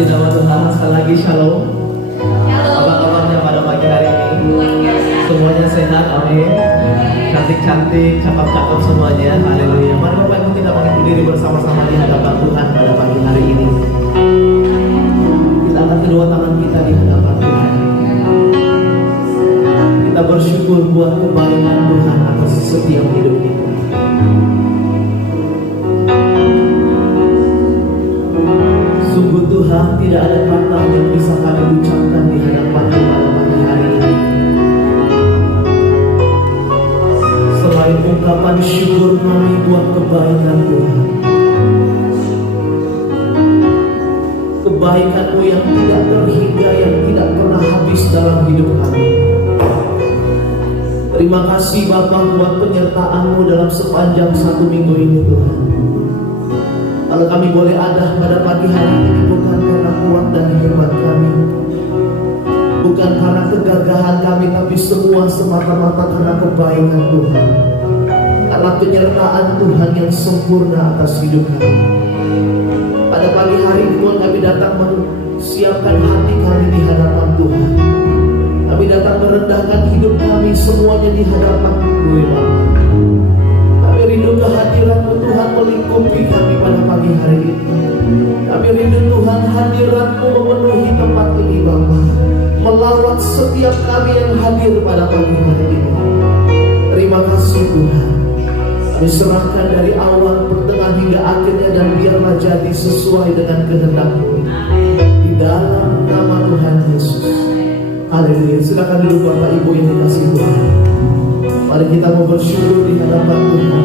Puji nama Tuhan, sekali lagi shalom. Apa kabarnya pada pagi hari ini? Semuanya sehat, amin. Cantik-cantik, cakep-cakep semuanya, haleluya. Mari Bapak Ibu kita bangkit berdiri bersama-sama di hadapan Tuhan pada pagi hari ini. Kita angkat kedua tangan kita di hadapan Tuhan. Kita bersyukur buat kebaikan Tuhan atas setiap hidup kita. Sungguh Tuhan, tidak ada kata yang bisa kami ucapkan di hadapan Tuhan pada hari ini selain ungkapan syukur kami buat kebaikan Tuhan. Kebaikan-Mu yang tidak terhingga, yang tidak pernah habis dalam hidup kami. Terima kasih Bapa buat penyertaan-Mu dalam sepanjang 1 minggu ini Tuhan. Kalau kami boleh ada pada pagi hari ini bukan karena kuat dan hebat kami, bukan karena kegagahan kami, tapi semua semata-mata karena kebaikan Tuhan, karena penyertaan Tuhan yang sempurna atas hidup kami. Pada pagi hari ini Tuhan, kami datang menyiapkan hati kami di hadapan Tuhan. Kami datang merendahkan hidup kami semuanya di hadapan Tuhan. Kami rindu kehadiran-Mu Tuhan melingkupi kami pada pagi hari ini. Kami rindu Tuhan hadirat-Mu memenuhi tempat ini Bapa, melawat setiap kami yang hadir pada pagi hari ini. Terima kasih Tuhan. Kami serahkan dari awal, pertengahan hingga akhirnya, dan biarlah jadi sesuai dengan kehendak-Mu. Di dalam nama Tuhan Yesus. Haleluya. Silakan duduk Bapak Ibu yang dikasihi Tuhan. Mari kita mau bersyukur di hadapan Tuhan.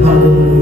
Haleluya.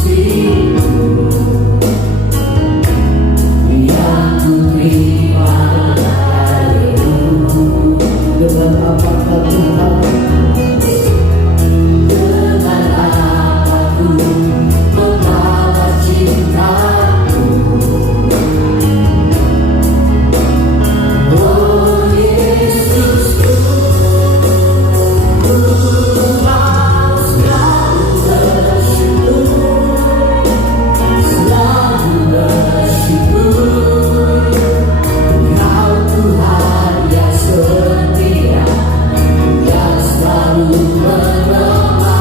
See apa Tuhan? Dengan aku membalas cintamu. Oh Yesusku, ku mau selalu bersyukur, selalu bersyukur. Kau Tuhan yang setia, yang selalu menemani.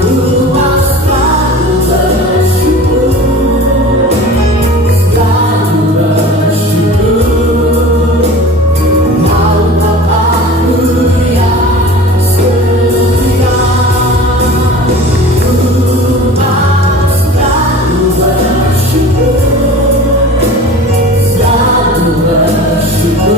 Ku mau selalu bersyukur, selalu bersyukur. Kau Bapa-Ku yang setia. Ku mau selalu bersyukur, selalu bersyukur.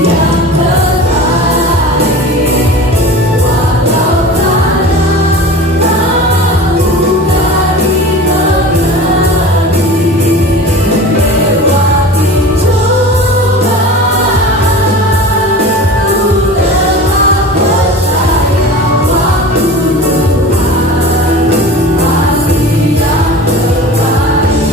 yang terbaik. Walau kadang dari mengerti, lewati cobaan, ku tetap percaya waktu Tuhan pasti yang terbaik.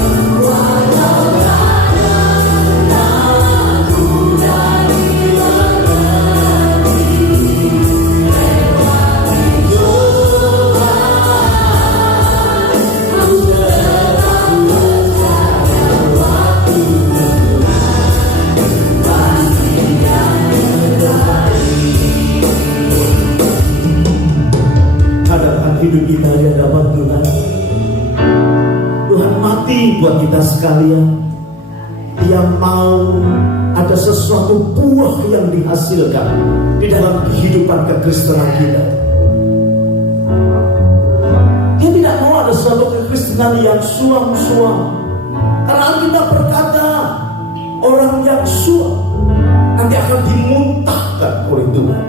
Waktu Tuhan pasti yang terbaik. Walau kadang aku dari mengerti, lewati cobaan, ku tetap percaya waktu Tuhan pasti yang terbaik. Hadapkan hidup kita di hadapan Tuhan. Tuhan mati buat kita sekalian. Dia mau ada sesuatu buah yang dihasilkan di dalam kehidupan kekristenan kita. Dia tidak mau ada suatu kekristenan yang suam-suam. Karena kita berkata, orang yang suam nanti akan dimuntahkan oleh Tuhan.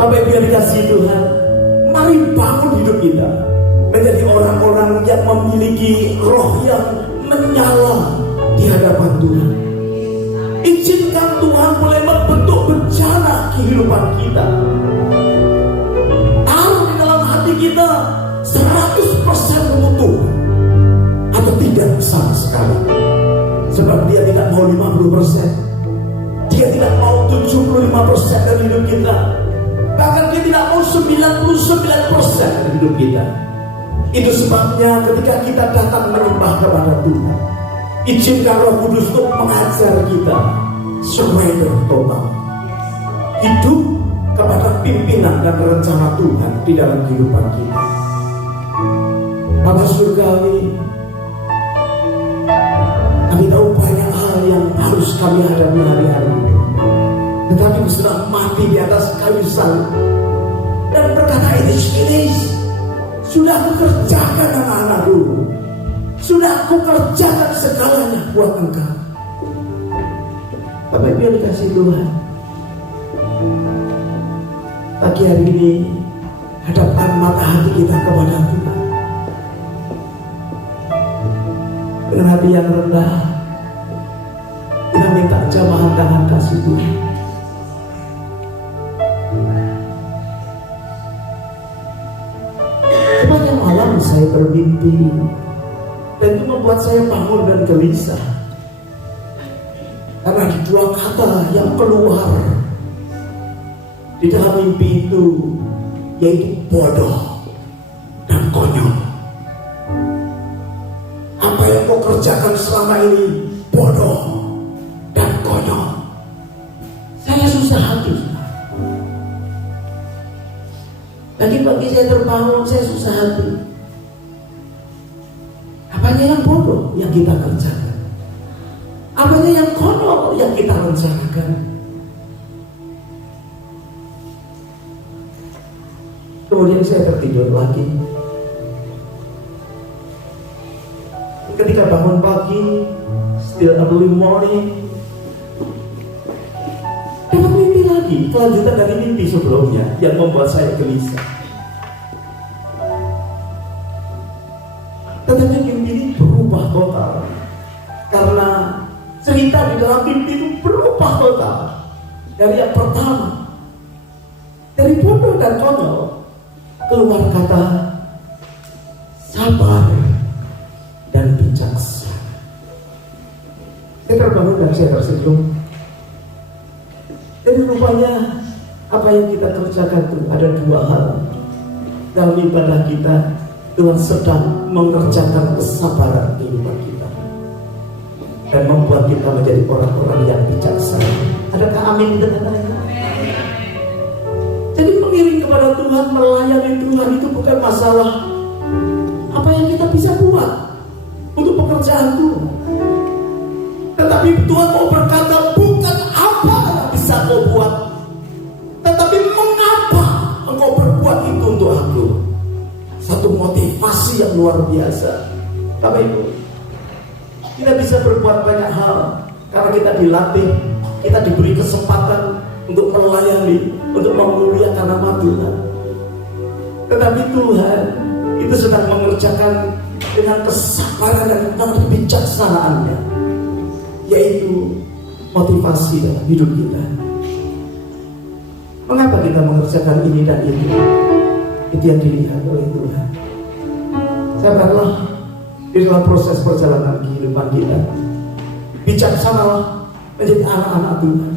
Bapak Ibu yang dikasihi Tuhan, mari bangun hidup kita menjadi orang-orang yang memiliki roh yang menyala di hadapan Tuhan. Izinkan Tuhan mulai membentuk bencana kehidupan kita. Taruh di dalam hati kita 100% mengutuk atau tidak sama sekali. Sebab dia tidak mau 50%, dia tidak mau 75% dari hidup kita. Bahkan dia tidak mau 99% dari hidup kita. Itu sebabnya ketika kita datang menyembah kepada Tuhan, izinkan Roh Kudus untuk mengajar kita surrender total, hidup kepada pimpinan dan rencana Tuhan di dalam kehidupan kita. Bapa Surgawi, kami tahu banyak hal yang harus kami hadapi hari-hari ini, tetapi Kau sudah mati di atas kayu salib dan berkata, it is finished. Sudah Aku kerjakan anak-anakku, sudah Aku kerjakan segalanya buat Engkau. Bapak Ibu yang dikasihi Tuhan, pagi hari ini hadapkan mata hati kita kepada Tuhan dengan hati yang rendah. Kita minta jamahan tangan kasih Tuhan. Sepanjang malam saya bermimpi, dan itu membuat saya bangun dan gelisah. Karena ada dua kata yang keluar di dalam mimpi itu, yaitu bodoh dan konyol. Apa yang kau kerjakan selama ini bodoh dan konyol. Saya susah hati. Pagi-pagi saya terbangun, saya susah hati. Apanya yang bodoh yang kita kerjakan? Apanya yang konyol yang kita rencanakan? Kemudian saya tertidur lagi. Ketika bangun pagi, still early morning, dapat mimpi lagi, kelanjutan dari mimpi sebelumnya yang membuat saya gelisah. Tetapi mimpi ini berubah total, karena cerita di dalam mimpi itu berubah total. Dari yang pertama, dari bodoh dan konyol, keluar kata sabar dan bijaksana. Saya terbangun dan saya tersenyum. Jadi rupanya apa yang kita kerjakan itu ada dua hal. Dalam ibadah kita, Tuhan sedang mengerjakan kesabaran kehidupan kita dan membuat kita menjadi orang-orang yang bijaksana. Adakah amin dengan saya? Jadi mengiring kepada Tuhan, melayani Tuhan itu bukan masalah apa yang kita bisa buat untuk pekerjaan Tuhan, tetapi Tuhan mau berkata, bukan apa yang bisa kau buat, tetapi mengapa engkau berbuat itu untuk Aku. kasih yang luar biasa. Bapak Ibu, kita bisa berbuat banyak hal karena kita dilatih, kita diberi kesempatan untuk melayani, untuk memuliakan nama Tuhan. Tetapi Tuhan itu sedang mengerjakan dengan kesabaran dan dengan kebijaksanaannya, yaitu motivasi dalam hidup kita. Mengapa kita mengerjakan ini dan itu? Itu yang dilihat oleh Tuhan. Sabarlah di dalam proses perjalanan kehidupan kita. Bijaksanalah menjadi anak-anak Tuhan,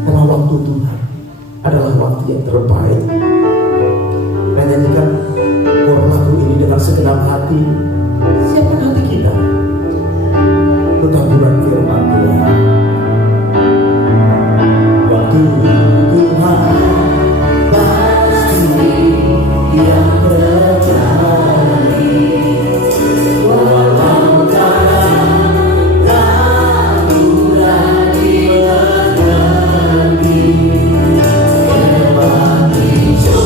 karena waktu Tuhan adalah waktu yang terbaik. Kita nyanyikan lagu ini dengan segenap hati. Siapkan hati kita untuk taburan firman Tuhan. Waktu Tuhan pasti yang terjadi, walau kadang ragu lagi mengerti, lewati cobaan, ku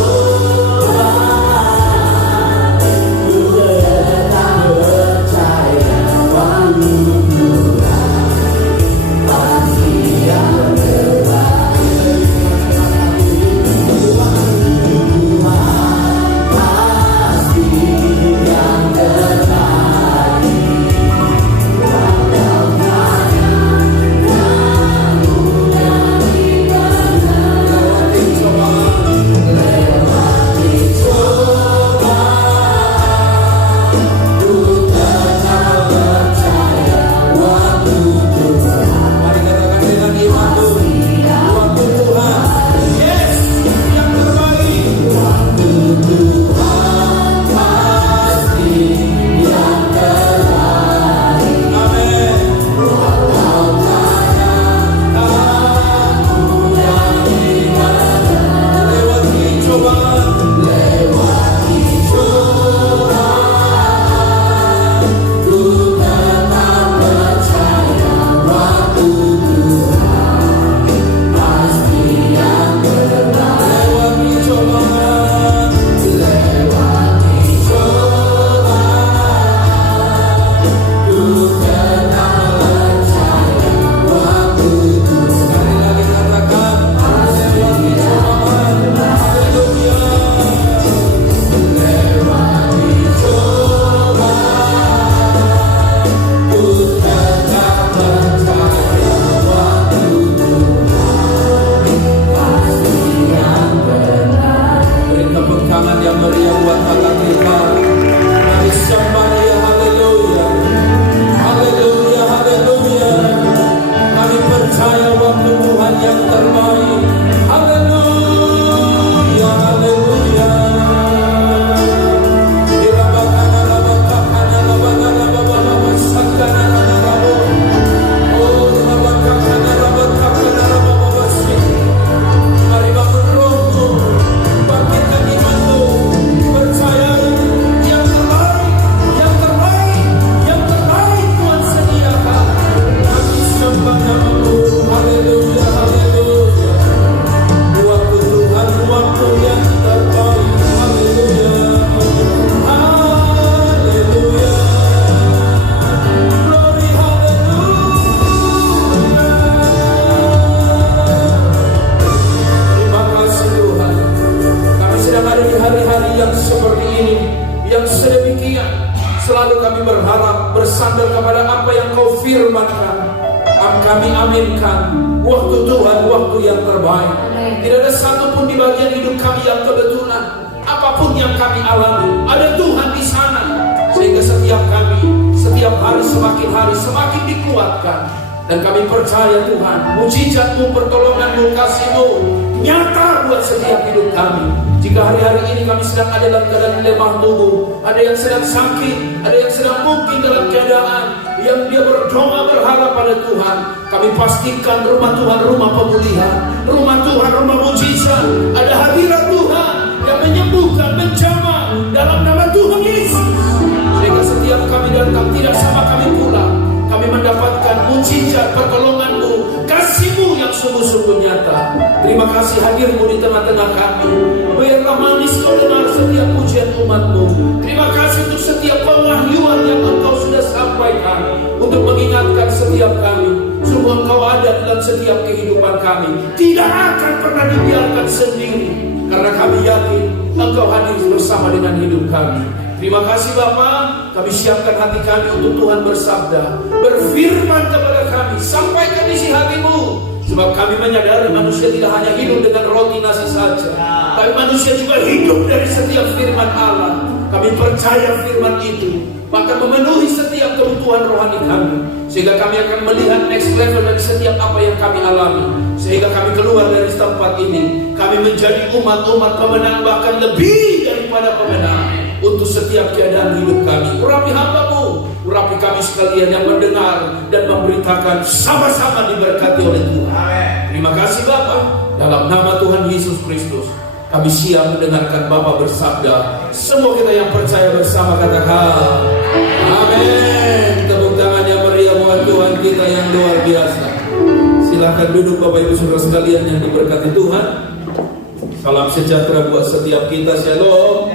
tetap percaya waktu Tuhan pasti yang terbaik. bersandar kepada apa yang Kau firmankan. Kami aminkan waktu Tuhan, waktu yang terbaik. Tidak ada satupun di bagian hidup kami yang kebetulan. Apapun yang kami alami, ada Tuhan di sana. Sehingga setiap hari semakin dikuatkan. Dan kami percaya Tuhan, mujizat-Mu, pertolongan-Mu, kasih-Mu nyata buat setiap hidup kami. Jika hari-hari ini kami sedang ada dalam keadaan lemah tubuh, ada yang sedang sakit, ada yang sedang mungkin dalam keadaan yang dia berdoa berharap pada Tuhan, kami pastikan rumah Tuhan rumah pemulihan, rumah Tuhan rumah mujizat. Ada hadirat Tuhan yang menyembuhkan, menjamah dalam nama Tuhan Yesus. Sehingga setiap kami datang tidak sama kami pulang, kami mendapatkan mujizat pertolongan-Mu, kasih-Mu yang sungguh-sungguh nyata. Terima kasih hadir-Mu di tengah-tengah kami. Biarlah manis mendengar setiap pujian pujian umat-Mu. Terima kasih untuk setiap pewahyuan yang Engkau sudah sampaikan, untuk mengingatkan setiap kami, sungguh Engkau ada dalam setiap kehidupan kami, tidak akan pernah dibiarkan sendiri, karena kami yakin Engkau hadir bersama dengan hidup kami. Terima kasih Bapa, kami siapkan hati kami untuk Tuhan bersabda, berfirman kepada kami, sampaikan isi hati-Mu. Sebab kami menyadari manusia tidak hanya hidup dengan roti nasi saja, tapi manusia juga hidup dari setiap firman Allah. Kami percaya firman itu maka memenuhi setiap kebutuhan rohani kami, sehingga kami akan melihat next level dari setiap apa yang kami alami, sehingga kami keluar dari tempat ini, kami menjadi umat-umat pemenang, bahkan lebih daripada pemenang untuk setiap keadaan hidup kami. Urapi hamba-Mu, urapi kami sekalian yang mendengar dan memberitakan, sama-sama diberkati oleh Tuhan. Terima kasih Bapa, dalam nama Tuhan Yesus Kristus kami siap mendengarkan Bapa bersabda. Semua kita yang percaya bersama katakan amin. Tepuk tangan yang meriah buat Tuhan kita yang luar biasa. Silahkan duduk Bapak Ibu Saudara sekalian yang diberkati Tuhan. Salam sejahtera buat setiap kita. Shalom.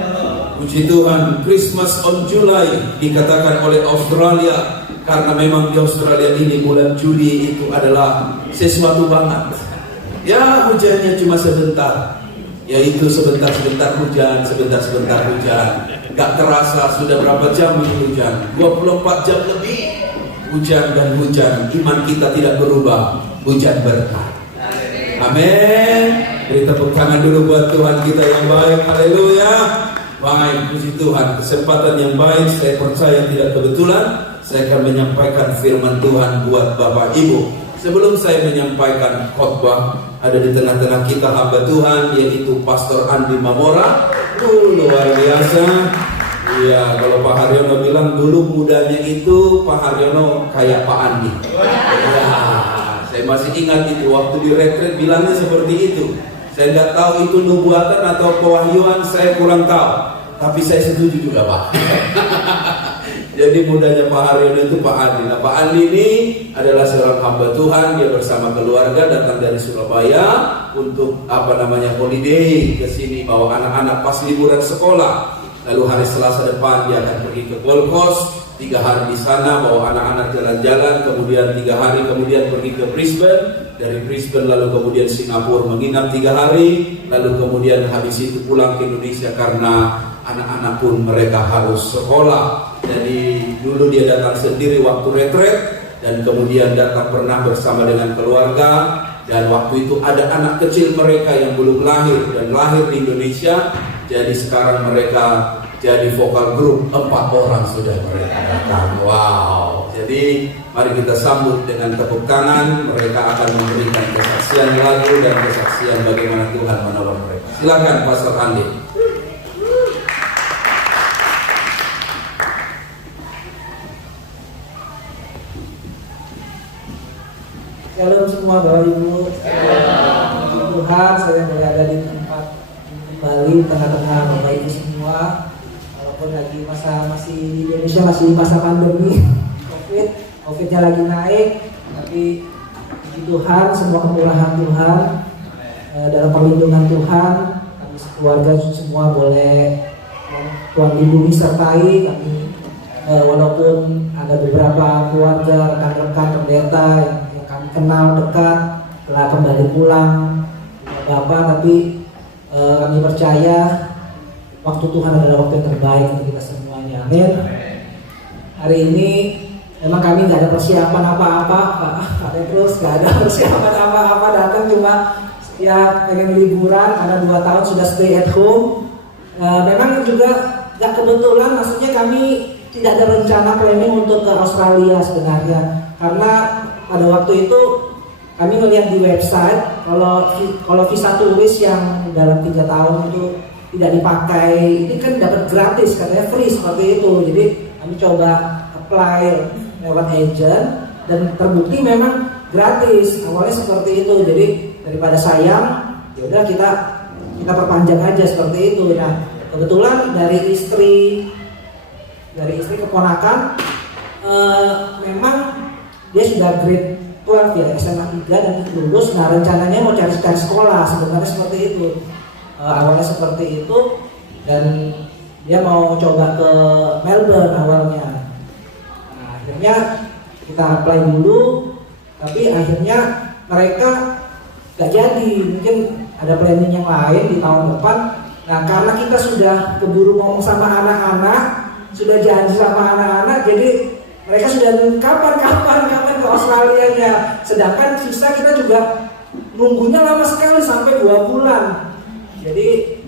Puji Tuhan, Christmas on July dikatakan oleh Australia, karena memang di Australia ini bulan Juli itu adalah sesuatu banget. Ya, hujannya cuma sebentar, yaitu sebentar-sebentar hujan, sebentar-sebentar hujan. Gak terasa sudah berapa jam ini hujan, 24 jam lebih hujan dan hujan. Iman kita tidak berubah, hujan berkah. Amin. Beri tepuk tangan dulu buat Tuhan kita yang baik. Haleluya. Baik, puji Tuhan, kesempatan yang baik. Saya percaya tidak kebetulan saya akan menyampaikan firman Tuhan buat Bapak Ibu. Sebelum saya menyampaikan khotbah, ada di tengah-tengah kita hamba Tuhan, yaitu Pastor Andi Mamora. Luar biasa. Iya, kalau Pak Haryono bilang dulu mudanya itu Pak Haryono kayak Pak Andi. Ya, saya masih ingat itu waktu di retret bilangnya seperti itu. Saya nggak tahu itu nubuatan atau pewahyuan, saya kurang tahu. Tapi saya setuju juga Pak. Jadi mudanya Pak Haryono itu Pak Andi. Nah, Pak Andi ini adalah seorang hamba Tuhan. Dia bersama keluarga datang dari Surabaya untuk holiday ke sini, bawa anak-anak pas liburan sekolah. Lalu hari Selasa depan dia akan pergi ke Gold Coast, 3 hari di sana bawa anak-anak jalan-jalan. Kemudian 3 hari kemudian pergi ke Brisbane. Dari Brisbane lalu kemudian Singapura menginap 3 hari. Lalu kemudian habis itu pulang ke Indonesia karena anak-anak pun mereka harus sekolah. Jadi dulu dia datang sendiri waktu retret, dan kemudian datang pernah bersama dengan keluarga. Dan waktu itu ada anak kecil mereka yang belum lahir dan lahir di Indonesia. Jadi sekarang mereka jadi vokal grup, 4 orang sudah mereka datang. Wow. Jadi mari kita sambut dengan tepuk tangan. Mereka akan memberikan kesaksian lagu dan kesaksian bagaimana Tuhan menolong mereka. Silakan Pastor Andi. Shalom semua Bapak Ibu. Puji Tuhan, saya berada di tempat kembali tengah-tengah Bapak Ibu semua. Walaupun lagi masih di Indonesia masih masa pandemi COVID-nya lagi naik, tapi puji Tuhan, semua kemurahan Tuhan, dalam perlindungan Tuhan, kami sekeluarga semua boleh Tuhan lindungi sertai kami. Walaupun ada beberapa keluarga, rekan-rekan pendeta yang kami kenal dekat telah kembali pulang Bapak, tapi kami percaya waktu Tuhan adalah waktu yang terbaik untuk kita semuanya. Amin. Hari ini memang kami nggak ada persiapan apa-apa, terus nggak ada persiapan apa-apa, datang cuma ya pengen liburan karena 2 tahun sudah stay at home. Memang juga nggak kebetulan, maksudnya kami tidak ada rencana planning untuk ke Australia sebenarnya, karena pada waktu itu kami melihat di website kalau visa turis yang dalam 3 tahun itu tidak dipakai, ini kan dapat gratis, katanya free seperti itu. Jadi kami coba apply lewat agent dan terbukti memang gratis. Awalnya seperti itu. Jadi daripada sayang, ya udah kita perpanjang aja seperti itu. Nah, kebetulan dari istri keponakan memang dia sudah grade 12 ya, SMA 3 dan lulus. Nah, rencananya mau cari sekolah sebenarnya seperti itu. Awalnya seperti itu, dan dia mau coba ke Melbourne awalnya. Nah, akhirnya kita apply dulu, tapi akhirnya mereka gak jadi, mungkin ada planning yang lain di tahun depan. Nah, karena kita sudah keburu ngomong sama anak-anak, sudah janji sama anak-anak, jadi mereka sudah kapan ke Australia-nya. Sedangkan sisa kita juga nunggunya lama sekali sampai 2 bulan. Jadi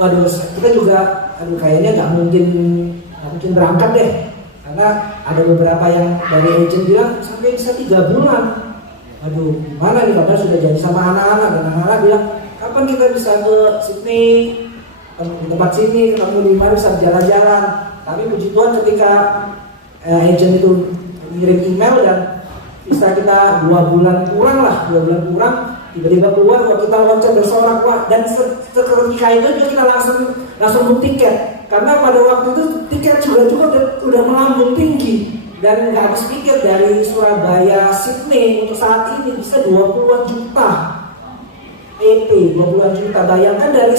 waduh, kita juga kayaknya nggak mungkin berangkat deh, karena ada beberapa yang dari agent bilang sampai bisa 3 bulan. Aduh, gimana nih, padahal sudah janji sama anak-anak, dan anak-anak bilang kapan kita bisa ke Sydney, di tempat sini, ketemu di mana, bisa jalan-jalan. Tapi puji Tuhan ketika agent itu ngirim email dan bisa kita 2 bulan kurang, tiba-tiba keluar, wah kita loncat bersorak, wah, dan seketika itu juga kita langsung book tiket, karena pada waktu itu tiket juga udah melambung tinggi, dan nggak habis pikir dari Surabaya Sydney untuk saat ini bisa 20-an juta EP, 20-an juta. Bayangkan dari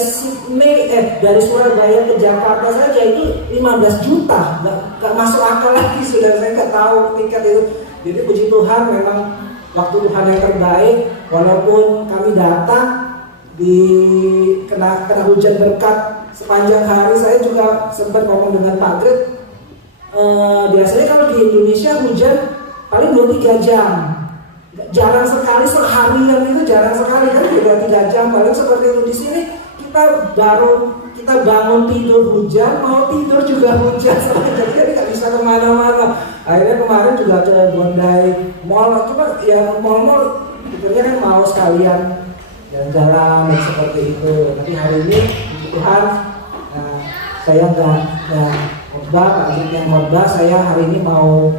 dari Surabaya ke Jakarta saja itu 15 juta, nggak masuk akal lagi, sudah saya nggak tahu tiket itu. Jadi puji Tuhan, memang waktu Tuhan yang terbaik. Walaupun kami datang kena hujan berkat sepanjang hari, saya juga sempat ngomong dengan Pak Gret. Biasanya kalau di Indonesia hujan paling 2-3 jam, jarang sekali seharian, itu jarang sekali kan, 3 jam paling seperti itu. Di sini kita bangun tidur hujan, mau tidur juga hujan, jadi nggak bisa kemana-mana. Akhirnya kemarin juga ada Bondi Mall, cuma ya mall-mall sebenarnya kan mau sekalian jalan-jalan seperti itu. Tapi hari ini puji Tuhan, saya nggak khotbah, Pak Ajit yang khotbah. Saya hari ini mau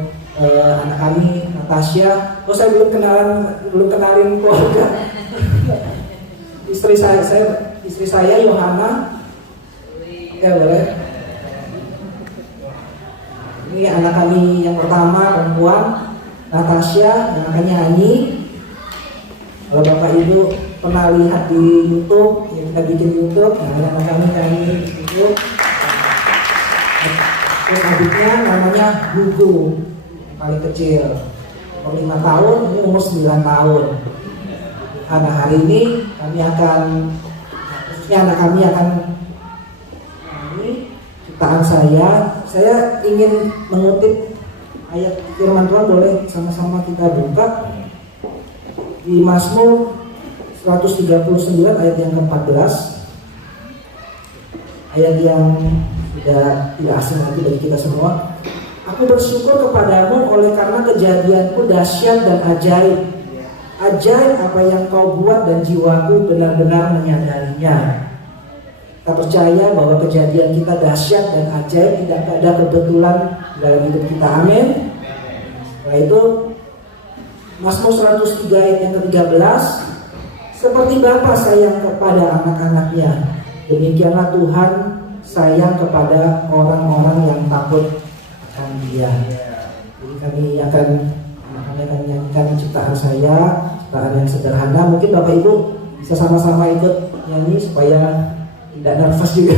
anak kami Natasha. Saya belum kenalin keluarga. Istri saya Yohana. Ya boleh. Ini anak kami yang pertama, perempuan, Natasha, yang akan nyanyi. Kalau Bapak Ibu pernah lihat di YouTube, ya kita bikin YouTube, nah anak kami nyanyi di YouTube. Terus adiknya namanya Hugo, yang paling kecil, umur 5 tahun, ini umur 9 tahun. Karena hari ini kami akan, khususnya anak kami akan nyanyi ciptaan saya ingin mengutip ayat firman Tuhan, boleh sama-sama kita buka di Mazmur 139 ayat yang ke-14, ayat yang tidak asing lagi bagi kita semua. Aku bersyukur kepadamu oleh karena kejadianku dahsyat dan ajaib. Ajaib apa yang kau buat dan jiwaku benar-benar menyadarinya. Kita percaya bahwa kejadian kita dahsyat dan ajaib, tidak ada kebetulan dalam hidup kita. Amin. Setelah itu Mazmur 103 ayat yang ke-13, seperti Bapa sayang kepada anak-anaknya, demikianlah Tuhan sayang kepada orang-orang yang takut akan Dia. Jadi kami akan nyanyikan ciptaan saya, ciptaan yang sederhana. Mungkin Bapak Ibu bisa sama-sama ikut nyanyi supaya tidak nervous juga.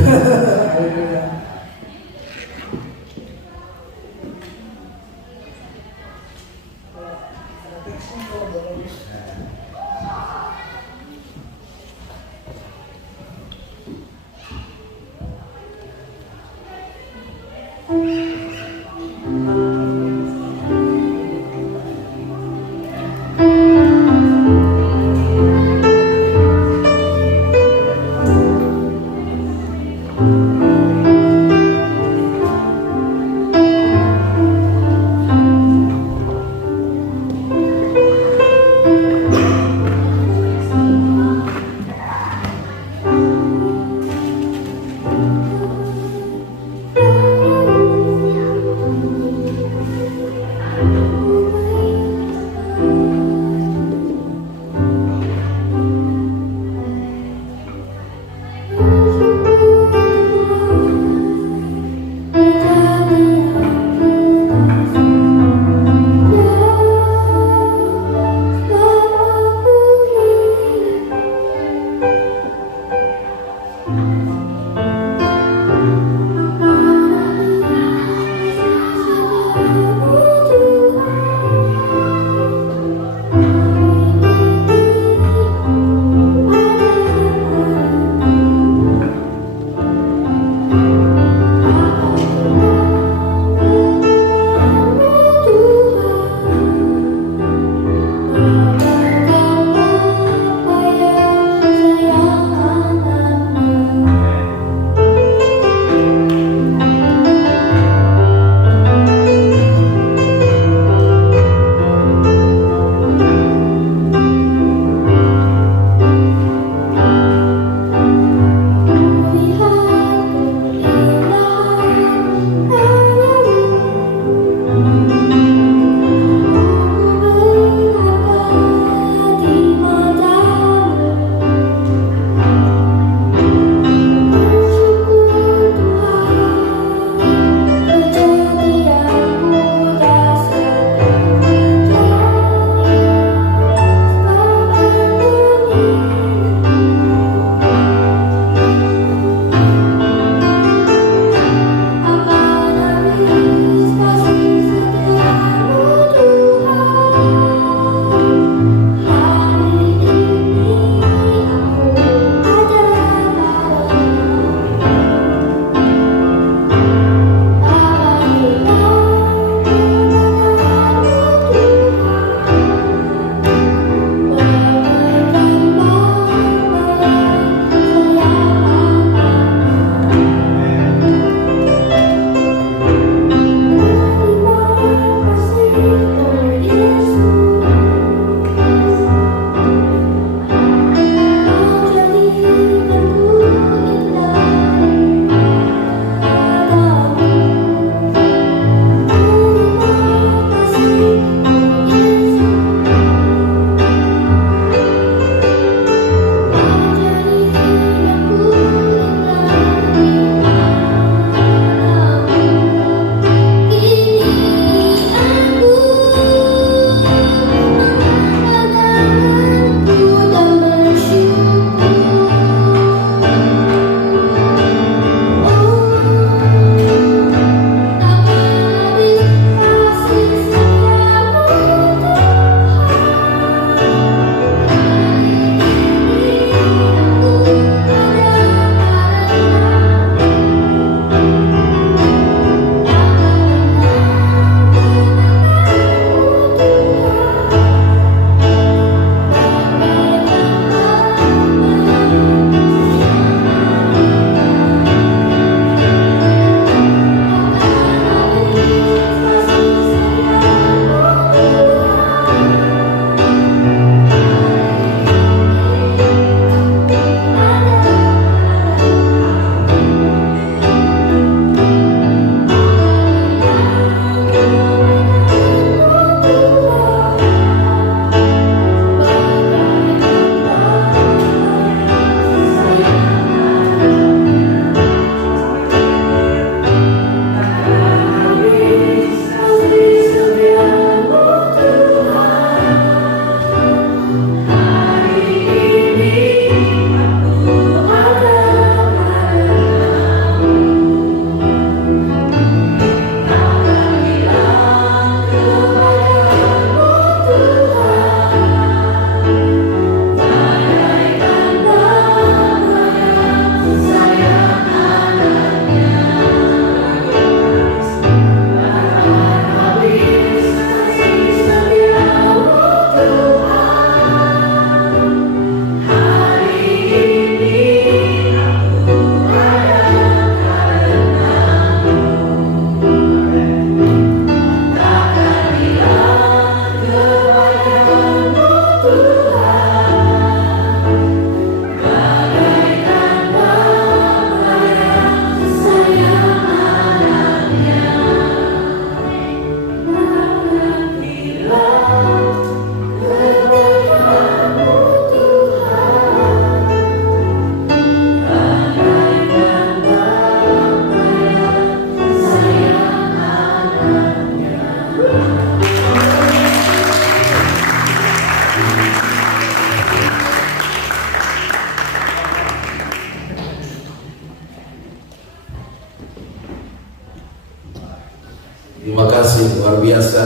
Terima kasih, luar biasa.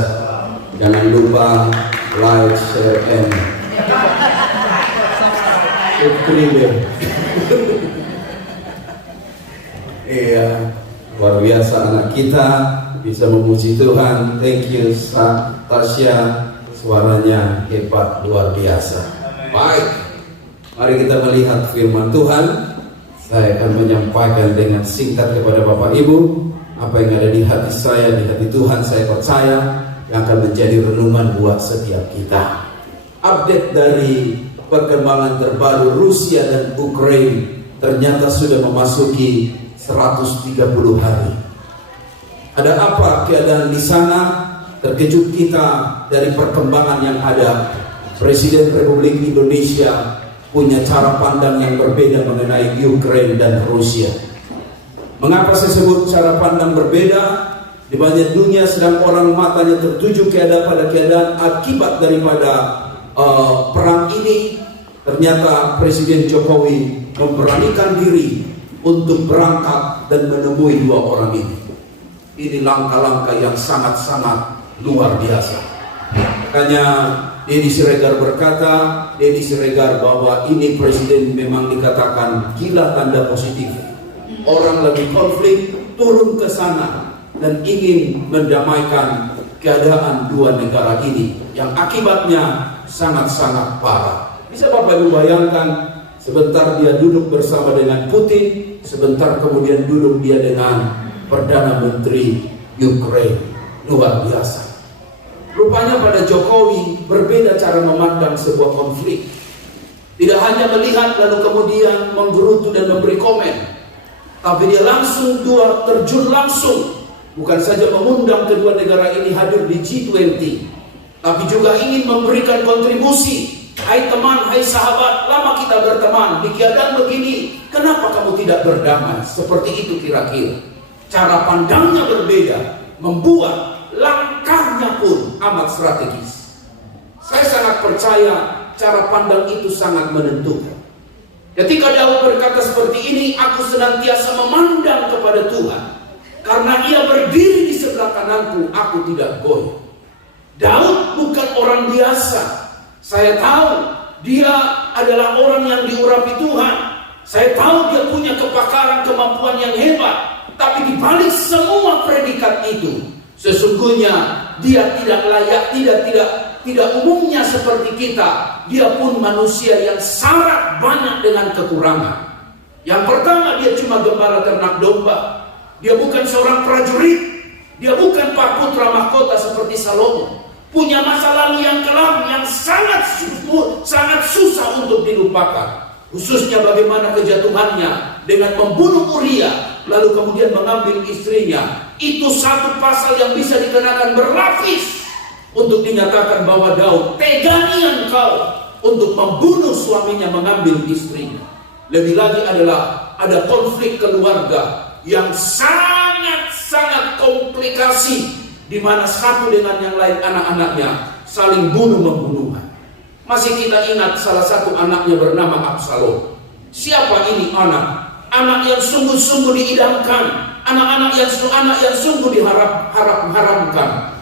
Jangan lupa like, share, and subscribe. Iya, luar biasa anak kita bisa memuji Tuhan. Thank you, Tasya, suaranya hebat, luar biasa. Baik, mari kita melihat firman Tuhan. Saya akan menyampaikan dengan singkat kepada Bapak Ibu apa yang ada di hati saya, di hati Tuhan. Saya percaya yang akan menjadi renungan buat setiap kita. Update dari perkembangan terbaru Rusia dan Ukraina ternyata sudah memasuki 130 hari. Ada apa keadaan di sana? Terkejut kita dari perkembangan yang ada. Presiden Republik Indonesia punya cara pandang yang berbeda mengenai Ukraina dan Rusia. Mengapa saya sebut cara pandang berbeda? Di banyak dunia sedang orang matanya tertuju pada keadaan akibat daripada perang ini. Ternyata Presiden Jokowi memberanikan diri untuk berangkat dan menemui dua orang ini. Ini langkah-langkah yang sangat-sangat luar biasa. Makanya Deddy Siregar berkata, Deddy Siregar, bahwa ini presiden memang dikatakan gila tanda positif. Orang lagi konflik turun ke sana dan ingin mendamaikan keadaan dua negara ini yang akibatnya sangat-sangat parah. Bisa Bapak Ibu bayangkan, sebentar dia duduk bersama dengan Putin, sebentar kemudian duduk dia dengan Perdana Menteri Ukraina. Luar biasa. Rupanya pada Jokowi berbeda cara memandang sebuah konflik. Tidak hanya melihat lalu kemudian menggerutu dan memberi komen, tapi dia langsung terjun langsung. Bukan saja mengundang kedua negara ini hadir di G20, tapi juga ingin memberikan kontribusi. Hai teman, hai sahabat, lama kita berteman, di keadaan begini, kenapa kamu tidak berdamai? Seperti itu kira-kira. Cara pandangnya berbeda, membuat langkahnya pun amat strategis. Saya sangat percaya cara pandang itu sangat menentukan. Ketika Daud berkata seperti ini, aku senantiasa memandang kepada Tuhan, karena ia berdiri di sebelah kananku, aku tidak goyah. Daud bukan orang biasa. Saya tahu dia adalah orang yang diurapi Tuhan. Saya tahu dia punya kepakaran, kemampuan yang hebat. Tapi di balik semua predikat itu, sesungguhnya dia tidak layak, tidak umumnya seperti kita. Dia pun manusia yang syarat banyak dengan kekurangan. Yang pertama, dia cuma gembala ternak domba. Dia bukan seorang prajurit. Dia bukan pak putra mahkota seperti Salomo. Punya masa lalu yang kelam, yang sangat susah untuk dilupakan. Khususnya bagaimana kejatuhannya dengan membunuh Uria, lalu kemudian mengambil istrinya. Itu satu pasal yang bisa dikenakan berlapis untuk dinyatakan bahwa Daud, teganya engkau untuk membunuh suaminya, mengambil istrinya. Lebih lagi adalah ada konflik keluarga yang sangat komplikasi, di mana satu dengan yang lain anak-anaknya saling bunuh-membunuhan. Masih kita ingat salah satu anaknya bernama Absalom. Siapa ini anak? Anak yang sungguh-sungguh diidamkan, anak yang sungguh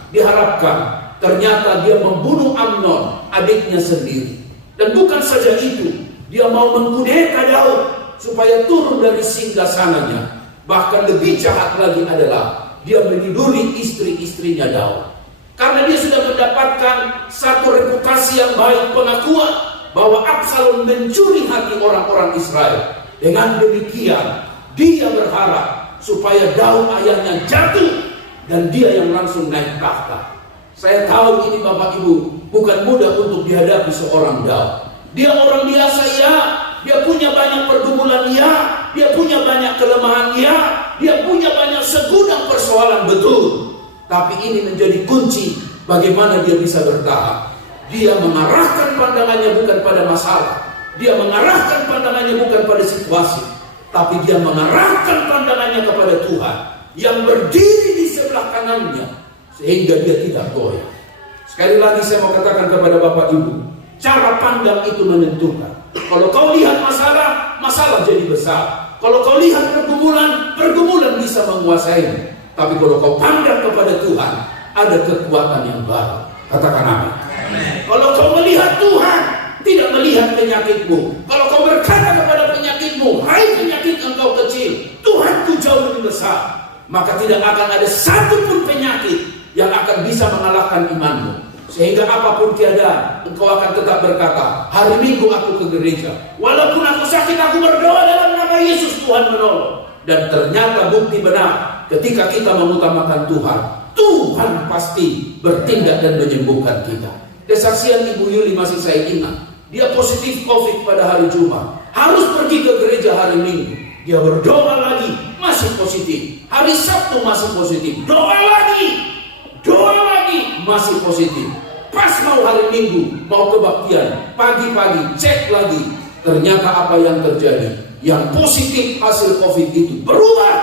diharapkan. Ternyata dia membunuh Amnon, adiknya sendiri. Dan bukan saja itu, dia mau mengkudeta Daud supaya turun dari singgasananya. Bahkan lebih jahat lagi adalah dia meniduri istri-istrinya Daud. Karena dia sudah mendapatkan satu reputasi yang baik, pengakuan bahwa Absalom mencuri hati orang-orang Israel. Dengan demikian, dia berharap supaya Daud ayahnya jatuh dan dia yang langsung naik tahta. Saya tahu ini Bapak Ibu bukan mudah untuk dihadapi seorang Daud. Dia orang biasa ya, dia punya banyak pergumulan ya, dia punya banyak kelemahan ya, dia punya banyak segudang persoalan betul. Tapi ini menjadi kunci bagaimana dia bisa bertahan. Dia mengarahkan pandangannya bukan pada masalah, dia mengarahkan pandangannya bukan pada situasi, tapi dia mengarahkan pandangannya kepada Tuhan yang berdiri di sebelah kanannya, sehingga dia tidak goyah. Sekali lagi saya mau katakan kepada Bapak Ibu, cara pandang itu menentukan. Kalau kau lihat masalah, masalah jadi besar. Kalau kau lihat pergumulan, pergumulan bisa menguasaimu. Tapi kalau kau pandang kepada Tuhan, ada kekuatan yang baru. Katakan amin. Kalau kau melihat Tuhan, tidak melihat penyakitmu. Kalau kau berkata kepada penyakitmu, hai penyakit engkau kecil, Tuhanku jauh lebih besar, maka tidak akan ada satupun penyakit yang akan bisa mengalahkan imanmu. Sehingga apapun keadaan, engkau akan tetap berkata, hari Minggu aku ke gereja, walaupun aku sakit, aku berdoa dalam nama Yesus, Tuhan menolong. Dan ternyata bukti benar, ketika kita mengutamakan Tuhan, Tuhan pasti bertindak dan menyembuhkan kita. Kesaksian Ibu Yuli masih saya ingat. Dia positif COVID pada hari Jumat, harus pergi ke gereja hari Minggu. Dia berdoa lagi, masih positif. Hari Sabtu masih positif, doa lagi, masih positif. Pas mau hari Minggu, mau kebaktian, pagi-pagi cek lagi. Ternyata apa yang terjadi? Yang positif hasil COVID itu berubah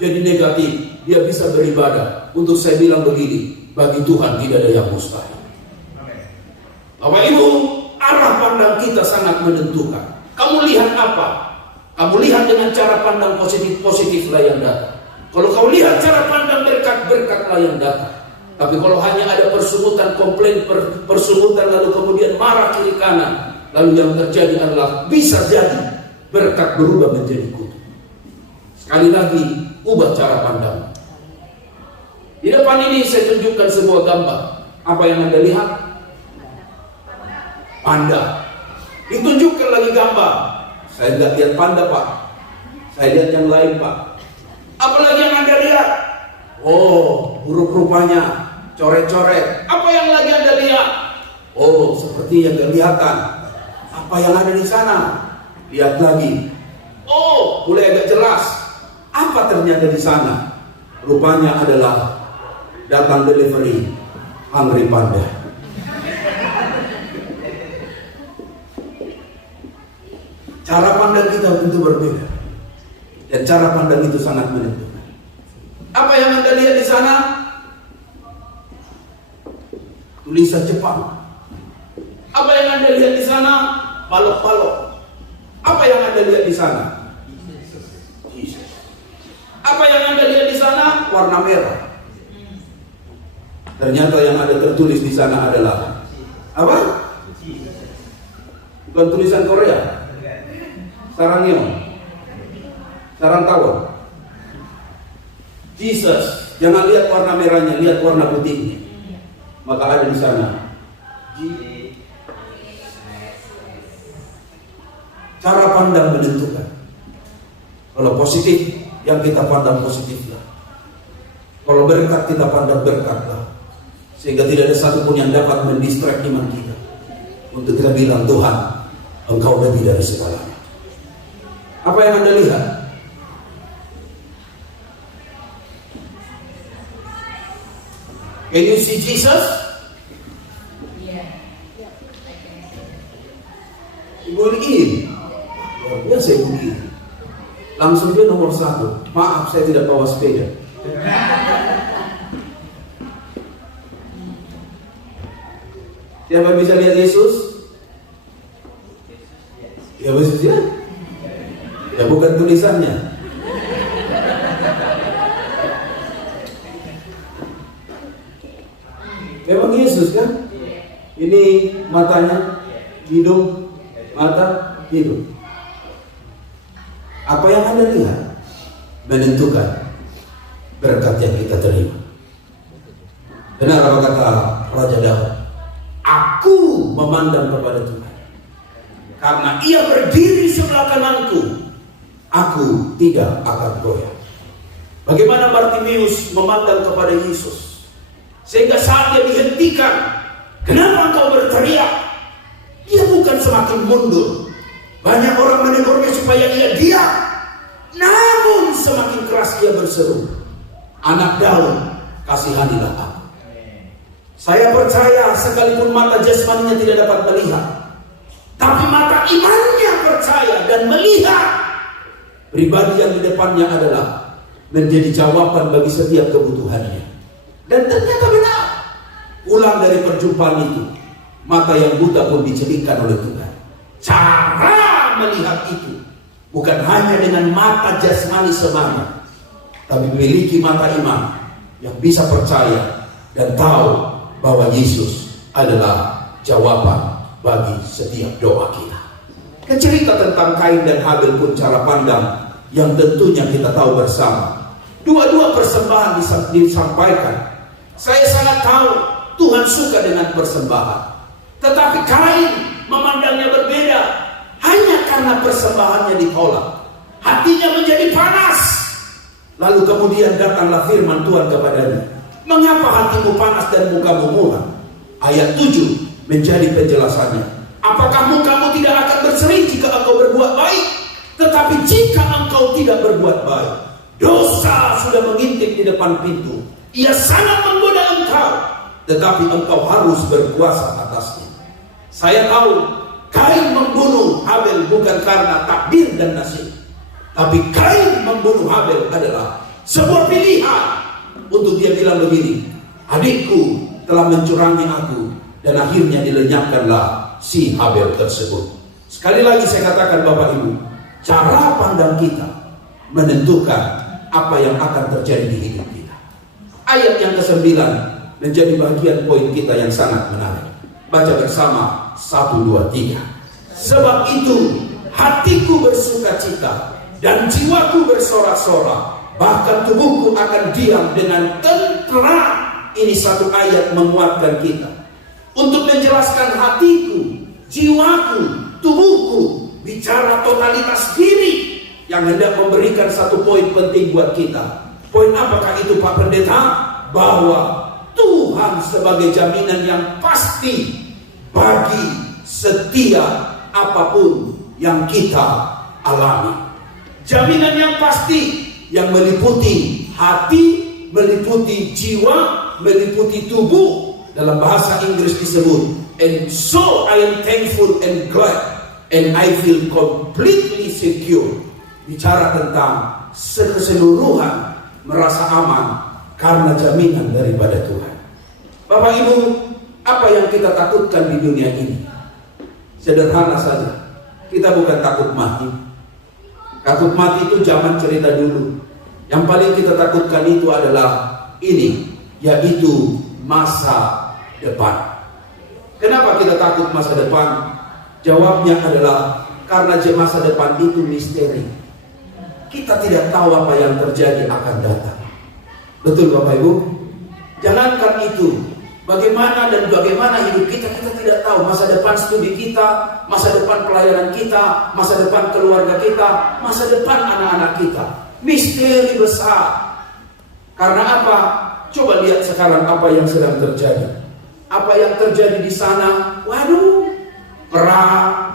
jadi negatif. Dia bisa beribadah. Untuk saya bilang begini, bagi Tuhan tidak ada yang mustahil. Bapak Ibu, arah pandang kita sangat menentukan. Kamu lihat apa? Kamu lihat dengan cara pandang positif-positiflah yang datang. Kalau kau lihat cara pandang berkat-berkatlah yang datang. Tapi kalau hanya ada persungutan, komplain, persungutan, lalu kemudian marah kiri kanan, lalu yang terjadi adalah bisa jadi berkat berubah menjadi kutuk. Sekali lagi, ubah cara pandang. Di depan ini saya tunjukkan sebuah gambar. Apa yang Anda lihat? Panda. Ditunjukkan lagi gambar. Saya tidak lihat panda, Pak. Saya lihat yang lain, Pak. Apalagi yang Anda lihat? Oh, huruf rupanya coret-coret. Apa yang lagi Anda lihat? Oh, seperti yang kelihatan. Apa yang ada di sana? Lihat lagi. Oh, mulai agak jelas. Apa ternyata di sana? Rupanya adalah datang delivery Hungry Panda. Cara pandang kita tentu berbeda. Dan cara pandang itu sangat menentukan. Apa yang Anda lihat di sana? Tulisan Jepang. Apa yang Anda lihat di sana? Balok-balok. Apa yang Anda lihat di sana? Jesus. Apa yang Anda lihat di sana? Warna merah. Ternyata yang ada tertulis di sana adalah apa? Bukan tulisan Korea. Sarangyeong, sarang tawon. Jesus, jangan lihat warna merahnya, lihat warna putihnya. Maka ada di sana. Cara pandang menentukan. Kalau positif, yang kita pandang positiflah. Kalau berkat, kita pandang berkatlah. Sehingga tidak ada satupun yang dapat mendistract iman kita. Untuk kita bilang, Tuhan, Engkau lebih dari segalanya. Apa yang Anda lihat? Can you see Jesus? Ibu ini, luar biasa Ibu ini. Langsung dia nomor 1. Maaf, saya tidak bawa sepeda. Siapa bisa lihat Yesus? Ya Yesus ya? Ya bukan tulisannya. Memang Yesus kan? Ini matanya, hidung, mata, hidung. Apa yang Anda lihat menentukan berkat yang kita terima. Benar apa kata Raja Daud? Aku memandang kepada Tuhan. Karena Ia berdiri sebelah kananku, aku tidak akan goyah. Bagaimana Bartimeus memandang kepada Yesus, sehingga saat dia dihentikan, kenapa engkau berteriak? Dia bukan semakin mundur. Banyak orang menegurnya supaya ia diam, namun semakin keras dia berseru, Anak Daud, kasihanilah aku. Saya percaya sekalipun mata jasmaninya tidak dapat melihat, tapi mata imannya percaya dan melihat. Pribadi yang di depannya adalah menjadi jawaban bagi setiap kebutuhannya. Dan ternyata benar. Pulang dari perjumpaan itu, mata yang buta pun dicelikkan oleh Tuhan. Cara melihat itu bukan hanya dengan mata jasmani semata, tapi memiliki mata iman yang bisa percaya dan tahu bahwa Yesus adalah jawaban bagi setiap doa kita. Cerita tentang Kain dan Habel pun cara pandang yang tentunya kita tahu bersama. Dua-dua persembahan disampaikan. Saya sangat tahu Tuhan suka dengan persembahan. Tetapi Kain memandangnya berbeda. Hanya karena persembahannya ditolak, hatinya menjadi panas. Lalu kemudian datanglah firman Tuhan kepadanya. Mengapa hatimu panas dan mukamu muram? Ayat 7 menjadi penjelasannya. Apakah mukamu tidak akan berseri jika engkau berbuat baik? Tetapi jika engkau tidak berbuat baik, dosa sudah mengintip di depan pintu. Ia sangat menggoda engkau, tetapi engkau harus berkuasa atasnya. Saya tahu Kain membunuh Habel bukan karena takdir dan nasib, tapi Kain membunuh Habel adalah sebuah pilihan. Untuk dia bilang begini, adikku telah mencurangi aku, dan akhirnya dilenyapkanlah si Habel tersebut. Sekali lagi saya katakan Bapak Ibu, cara pandang kita menentukan apa yang akan terjadi di hidup kita. Ayat yang ke-9 menjadi bagian poin kita yang sangat menarik. Baca bersama 1, 2, 3. Sebab itu hatiku bersuka cita dan jiwaku bersorak-sorak, bahkan tubuhku akan diam dengan tentram. Ini satu ayat menguatkan kita untuk menjelaskan hatiku, jiwaku, tubuhku, bicara totalitas diri yang hendak memberikan satu poin penting buat kita. Poin apakah itu Pak Pendeta? Bahwa Tuhan sebagai jaminan yang pasti bagi setiap apapun yang kita alami. Jaminan yang pasti yang meliputi hati, meliputi jiwa, meliputi tubuh. Dalam bahasa Inggris disebut, and so I am thankful and glad and I feel completely secure. Bicara tentang keseluruhan merasa aman karena jaminan daripada Tuhan. Bapak Ibu, apa yang kita takutkan di dunia ini? Sederhana saja, kita bukan takut mati. Takut mati itu zaman cerita dulu. Yang paling kita takutkan itu adalah ini, yaitu masa depan. Kenapa kita takut masa depan? Jawabnya adalah karena masa depan itu misteri. Kita tidak tahu apa yang terjadi akan datang. Betul Bapak Ibu? Jangankan itu, bagaimana hidup kita tidak tahu. Masa depan studi kita, masa depan pelayanan kita, masa depan keluarga kita, masa depan anak-anak kita. Misteri besar. Karena apa? Coba lihat sekarang apa yang sedang terjadi. Apa yang terjadi di sana? Waduh, perang.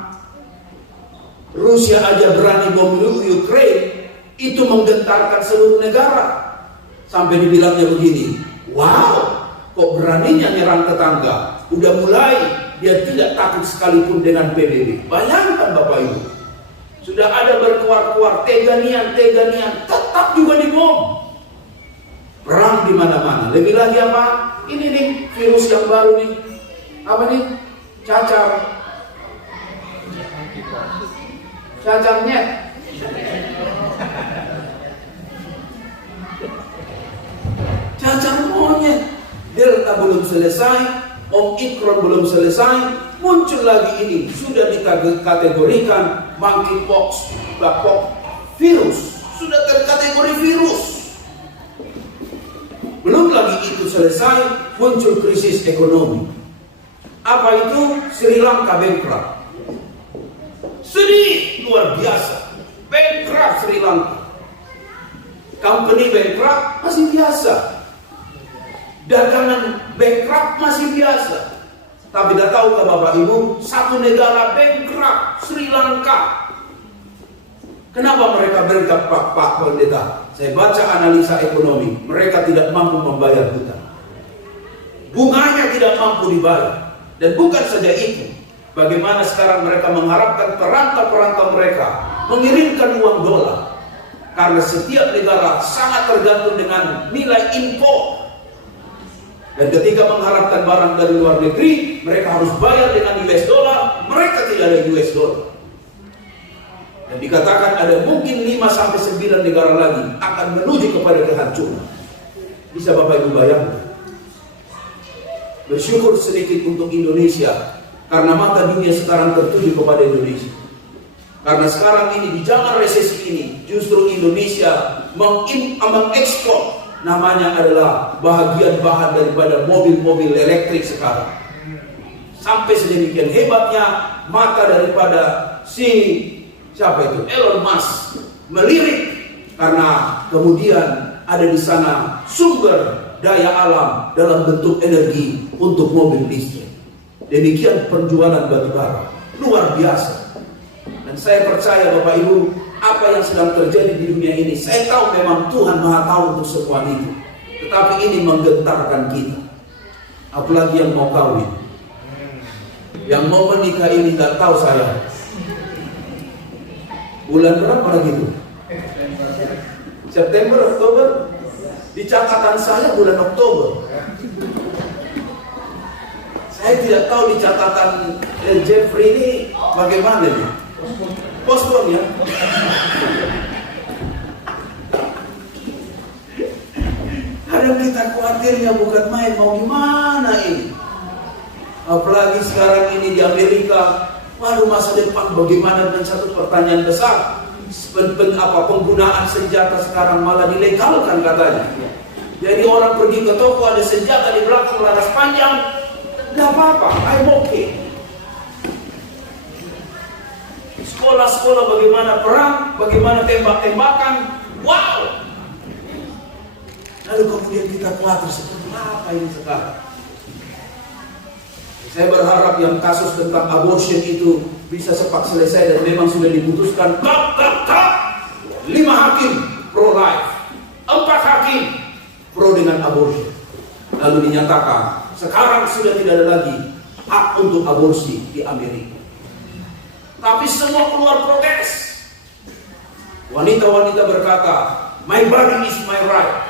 Rusia aja berani bom Ukraine, itu menggentarkan seluruh negara. Sampai dibilangnya begini, wow, kok beraninya nyerang tetangga. Udah mulai dia tidak takut sekalipun dengan PBB. Bayangkan Bapak Ibu, sudah ada berkuar-kuar teganian, tetap juga dibom. Perang di mana-mana. Lebih lagi apa? Ini nih virus yang baru nih. Apa nih? Cacar nyet. Cacar monyet. Delta belum selesai, Omicron belum selesai, muncul lagi ini. Sudah dikategorikan monkeypox, virus. Sudah terkategori virus. Belum lagi itu selesai, muncul krisis ekonomi. Apa itu? Sri Lanka bankrupt. Sedih luar biasa. Bankrupt Sri Lanka. Company bankrupt masih biasa. Dagangan bankrupt masih biasa. Tapi tidak tahukah Bapak Ibu, satu negara bankrupt, Sri Lanka. Kenapa mereka bankrupt Pak Pendeta? Saya baca analisa ekonomi, mereka tidak mampu membayar hutang. Bunganya tidak mampu dibayar. Dan bukan saja itu, bagaimana sekarang mereka mengharapkan perantau-perantau mereka mengirimkan uang dolar. Karena setiap negara sangat tergantung dengan nilai impor. Dan ketika mengharapkan barang dari luar negeri, mereka harus bayar dengan US dollar, mereka tidak ada US dollar. Dan dikatakan ada mungkin 5-9 negara lagi akan menuju kepada kehancuran. Bisa Bapak Ibu bayangkan? Bersyukur sedikit untuk Indonesia, karena mata dunia sekarang tertuju kepada Indonesia. Karena sekarang ini di zaman resesi ini, justru Indonesia mengekspor, namanya adalah bahagian bahan daripada mobil-mobil elektrik sekarang. Sampai sedemikian hebatnya mata daripada siapa itu, Elon Musk melirik, karena kemudian ada di sana sumber daya alam dalam bentuk energi untuk mobil listrik. Demikian penjualan batubara luar biasa. Dan saya percaya Bapak Ibu, apa yang sedang terjadi di dunia ini, saya tahu memang Tuhan Maha tahu untuk semua itu. Tetapi ini menggentarkan kita. Apalagi yang mau kawin, yang mau menikah ini nggak tahu saya. Bulan berapa lagi itu? September, Oktober. Di catatan saya bulan Oktober. Saya tidak tahu di catatan Jeffrey ini bagaimana nih. Pospon ya. Kadang kita khawatirnya bukan main, mau gimana ini. Apalagi sekarang ini di Amerika, waduh masa depan bagaimana, dengan satu pertanyaan besar. Penggunaan senjata sekarang malah dilegalkan katanya. Jadi orang pergi ke toko ada senjata di belakang laras panjang, nggak apa-apa, I'm okay. Sekolah-sekolah bagaimana perang, bagaimana tembak-tembakan, wow. Lalu kemudian kita khawatir seperti apa ini sekarang. Saya berharap yang kasus tentang abortion itu bisa cepat selesai dan memang sudah diputuskan. 5 hakim pro life, 4 hakim pro dengan abortion. Lalu dinyatakan sekarang sudah tidak ada lagi hak untuk aborsi di Amerika. Tapi semua keluar protes. Wanita-wanita berkata, my body is my right.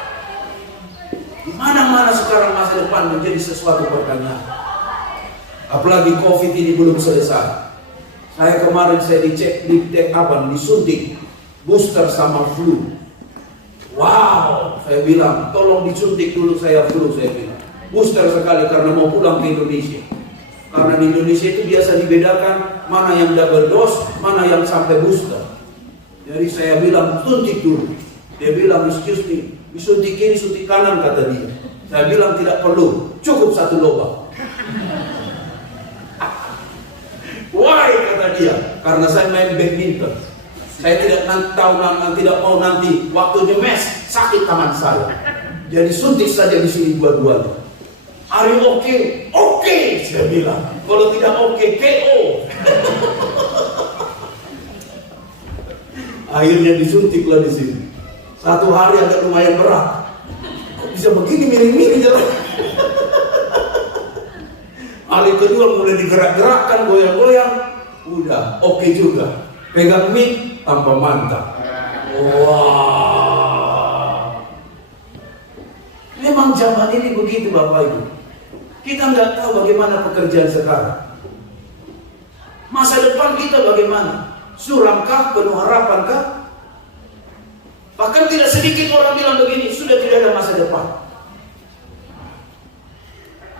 Di mana-mana sekarang masa depan menjadi sesuatu pertanyaan. Apalagi COVID ini belum selesai. Saya kemarin dicek, disuntik booster sama flu. Wow, saya bilang tolong disuntik dulu saya flu, saya bilang. Booster sekali karena mau pulang ke Indonesia. Karena di Indonesia itu biasa dibedakan mana yang double dose, mana yang sampai booster. Jadi saya bilang suntik dulu. Dia bilang excuse me, disuntik kiri, suntik kanan kata dia. Saya bilang tidak perlu, cukup 1 lubang. Why kata dia? Karena saya main badminton. Saya tidak mau nanti waktu nyemes sakit tangan saya. Jadi suntik saja di sini dua-duanya. Are you okay? Okay, saya bilang. Kalau tidak okay, KO. Akhirnya disuntiklah di sini. 1 hari agak lumayan berat. Kok bisa begini miring-miring jalan? Hari kedua mulai digerak-gerakkan, goyang-goyang. Udah, oke juga. Pegang mic tanpa mantap. Wah. Memang zaman ini begitu Bapak Ibu. Kita nggak tahu bagaimana pekerjaan sekarang. Masa depan kita bagaimana? Suramkah, penuh harapankah? Bahkan tidak sedikit orang bilang begini, sudah tidak ada masa depan.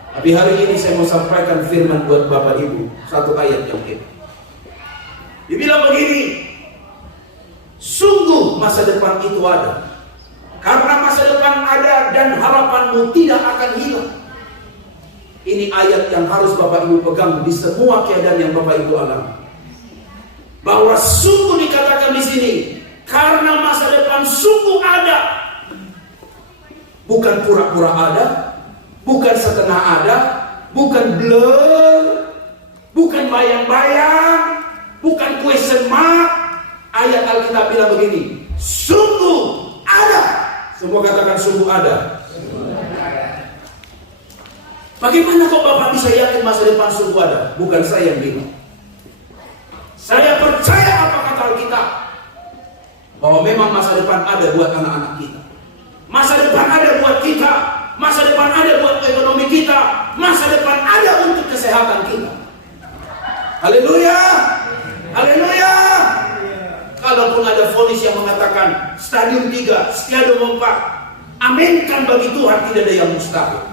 Tapi hari ini saya mau sampaikan firman buat Bapak Ibu, 1 ayat yang ini. Dibilang begini, sungguh masa depan itu ada. Karena masa depan ada dan harapanmu tidak akan hilang. Ini ayat yang harus Bapak Ibu pegang di semua keadaan yang Bapak Ibu alami. Bahwa sungguh dikatakan di sini, karena masa depan sungguh ada. Bukan pura-pura ada, bukan setengah ada, bukan blur, bukan bayang-bayang, bukan question mark. Ayat Alkitab bilang begini, sungguh ada. Semua katakan sungguh ada. Bagaimana kok Bapak bisa yakin masa depan sungguh ada? Bukan saya yang bilang. Saya percaya apa kata Alkitab, bahwa memang masa depan ada buat anak-anak kita. Masa depan ada buat kita. Masa depan ada buat ekonomi kita. Masa depan ada untuk kesehatan kita. Haleluya. Haleluya. kalaupun ada vonis yang mengatakan stadium 3, stadium 4, aminkan bagi Tuhan, tidak ada yang mustahil.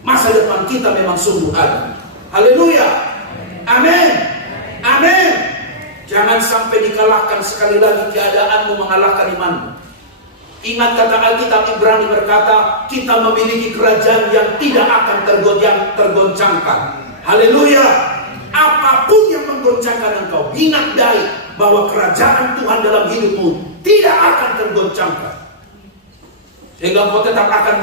Masa depan kita memang sungguh ada. Haleluya. Amin. Amin. Jangan sampai dikalahkan sekali lagi keadaanmu mengalahkan imanmu. Ingat kata Alkitab Ibrani berkata, kita memiliki kerajaan yang tidak akan tergoncangkan. Haleluya. Apapun yang menggoncangkan engkau, ingat baik bahwa kerajaan Tuhan dalam hidupmu tidak akan tergoncangkan. Sehingga kau tetap akan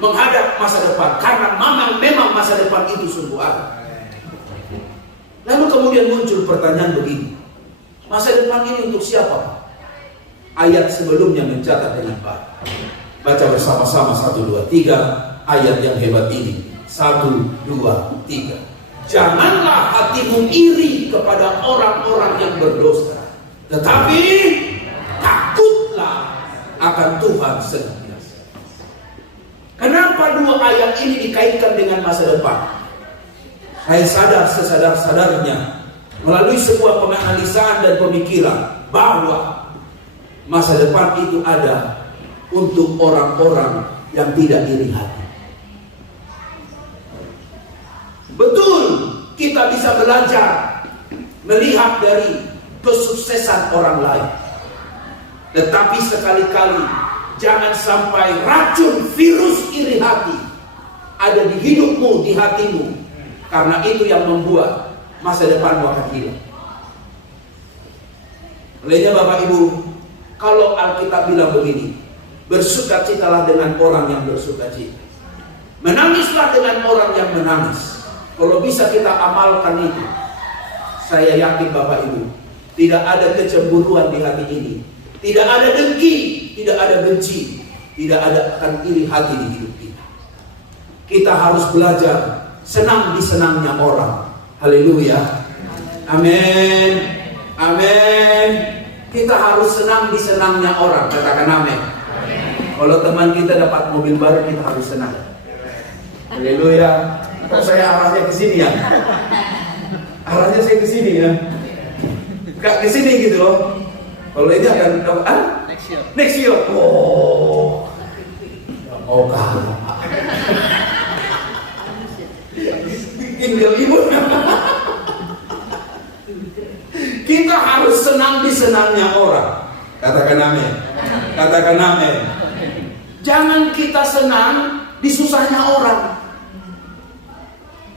menghadap masa depan. Karena memang masa depan itu sungguh ada. Lalu kemudian muncul pertanyaan begini. Masa depan ini untuk siapa? Ayat sebelumnya mencatat dengan baik. Baca bersama-sama 1, 2, 3 ayat yang hebat ini. 1, 2, 3. Janganlah hatimu iri kepada orang-orang yang berdosa, tetapi takutlah akan Tuhan senantiasa. Kenapa dua ayat ini dikaitkan dengan masa depan? Saya sadar sesadar-sadarnya melalui sebuah penganalisaan dan pemikiran bahwa masa depan itu ada untuk orang-orang yang tidak iri hati. Betul, kita bisa belajar melihat dari kesuksesan orang lain. Tetapi sekali-kali jangan sampai racun virus iri hati ada di hidupmu, di hatimu. Karena itu yang membuat masa depanmu akan hilang. Olehnya Bapak Ibu, kalau Alkitab bilang begini, bersukacitalah dengan orang yang bersukacita, menangislah dengan orang yang menangis. Kalau bisa kita amalkan itu, saya yakin Bapak Ibu, tidak ada kecemburuan di hati ini, tidak ada dengki, tidak ada benci, tidak ada akan iri hati di hidup kita. Kita harus belajar senang di senangnya orang. Haleluya. Amin. Amin. Kita harus senang di senangnya orang. Katakan amin. Kalau teman kita dapat mobil baru, kita harus senang. Haleluya. Kok saya arahnya ke sini ya? Arahnya saya ke sini ya. Gak ke sini gitu loh. Kalau ini akan next year. Oh. Oh kalah. Tinggal ibu. Kita harus senang di senangnya orang. Katakan amin. Katakan amin. Jangan kita senang di susahnya orang.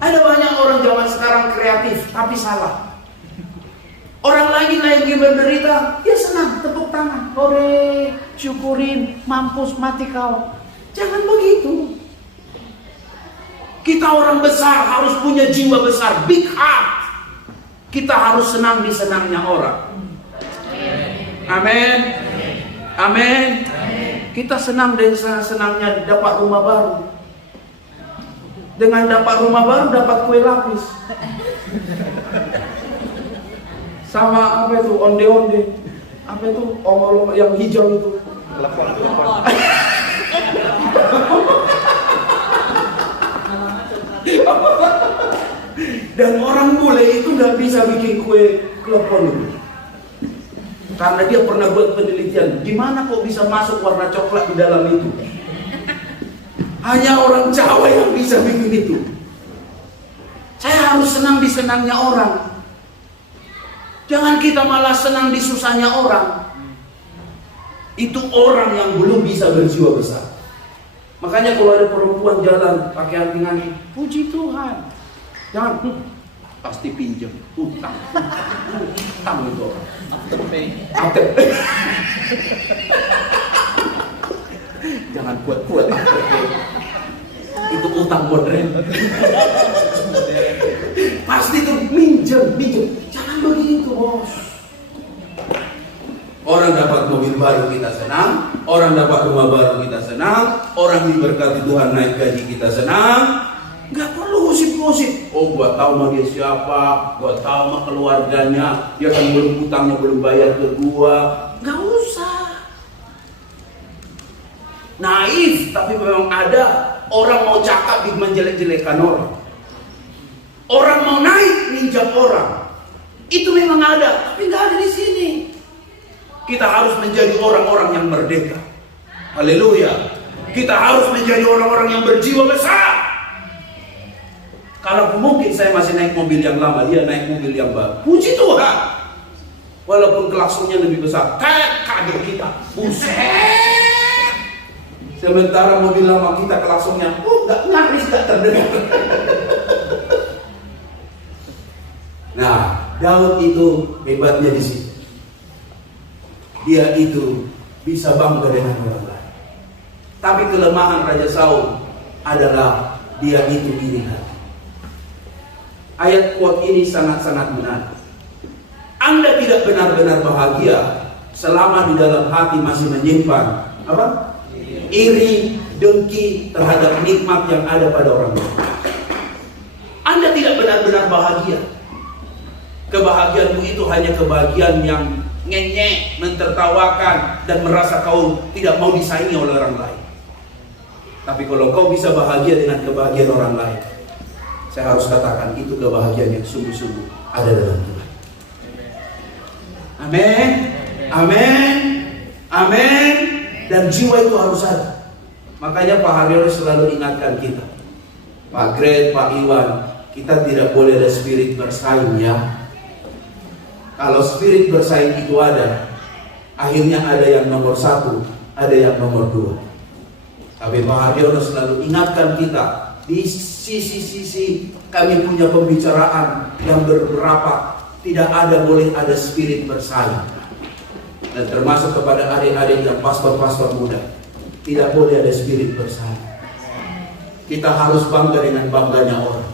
Ada banyak orang zaman sekarang kreatif tapi salah. Orang lagi menderita, dia senang, tepuk tangan, hore, syukurin, mampus, mati kau. Jangan begitu. Kita orang besar harus punya jiwa besar, big heart. Kita harus senang di senangnya orang. Amin. Amin. Kita senang dengan senangnya dapat rumah baru. Dengan dapat rumah baru dapat kue lapis. Sama apa itu onde-onde. Apa itu omol yang hijau itu? Lepon. Dan orang bule itu nggak bisa bikin kue klepon itu, karena dia pernah buat penelitian gimana kok bisa masuk warna coklat di dalam itu. Hanya orang Jawa yang bisa bikin itu. Saya harus senang di senangnya orang. Jangan kita malah senang di susahnya orang. Itu orang yang belum bisa berjiwa besar. Makanya kalau ada perempuan jalan pakai anting-anting, puji Tuhan. Jangan, pasti pinjam, utang itu orang. After pay. Jangan kuat-kuat after pay. Itu utang modern. Pasti itu minjem. Jangan begitu, bos. Orang dapat mobil baru kita senang, orang dapat rumah baru kita senang, orang diberkati Tuhan naik gaji kita senang. Gak perlu gosip-gosip. Oh, gua tahu mah dia siapa, gua tahu mah keluarganya, dia kan belum utangnya belum bayar ke gua. Gak usah. Naif, tapi memang ada orang mau cakap menjelek-jelekan orang. Orang mau naik minjam orang. Itu memang ada, tapi nggak ada di sini. Kita harus menjadi orang-orang yang merdeka. Haleluya. Kita harus menjadi orang-orang yang berjiwa besar. Kalau mungkin saya masih naik mobil yang lama, dia naik mobil yang baru. Puji Tuhan. Walaupun klaksonnya lebih besar, kaget kita. Buset. Sementara mobil lama kita klaksonnya, nggak nyaris, nggak terdengar. Nah, Daud itu hebatnya di sini. Dia itu bisa bangga dengan orang lain. Tapi kelemahan Raja Saul adalah dia itu iri hati. Ayat quote ini sangat-sangat benar. Anda tidak benar-benar bahagia selama di dalam hati masih menyimpan apa? Iri, dengki terhadap nikmat yang ada pada orang lain. Anda tidak benar-benar bahagia. Kebahagiaanmu itu hanya kebahagiaan yang ngenyek, mentertawakan, dan merasa kau tidak mau disaingi oleh orang lain. Tapi kalau kau bisa bahagia dengan kebahagiaan orang lain, saya harus katakan itu kebahagiaan yang sungguh-sungguh ada dalam Tuhan. Amin, amin, amin. Dan jiwa itu harus ada. Makanya Pak Haryono selalu ingatkan kita, Pak Gret, Pak Iwan, kita tidak boleh ada spirit bersaing ya. Kalau spirit bersaing itu ada, akhirnya ada yang nomor 1, ada yang nomor 2. Tapi Pak Haryono selalu ingatkan kita, di sisi-sisi kami punya pembicaraan yang beberapa, tidak ada boleh ada spirit bersaing. Dan termasuk kepada adik-adik yang pastor-pastor muda, tidak boleh ada spirit bersaing. Kita harus bangga dengan bangganya orang.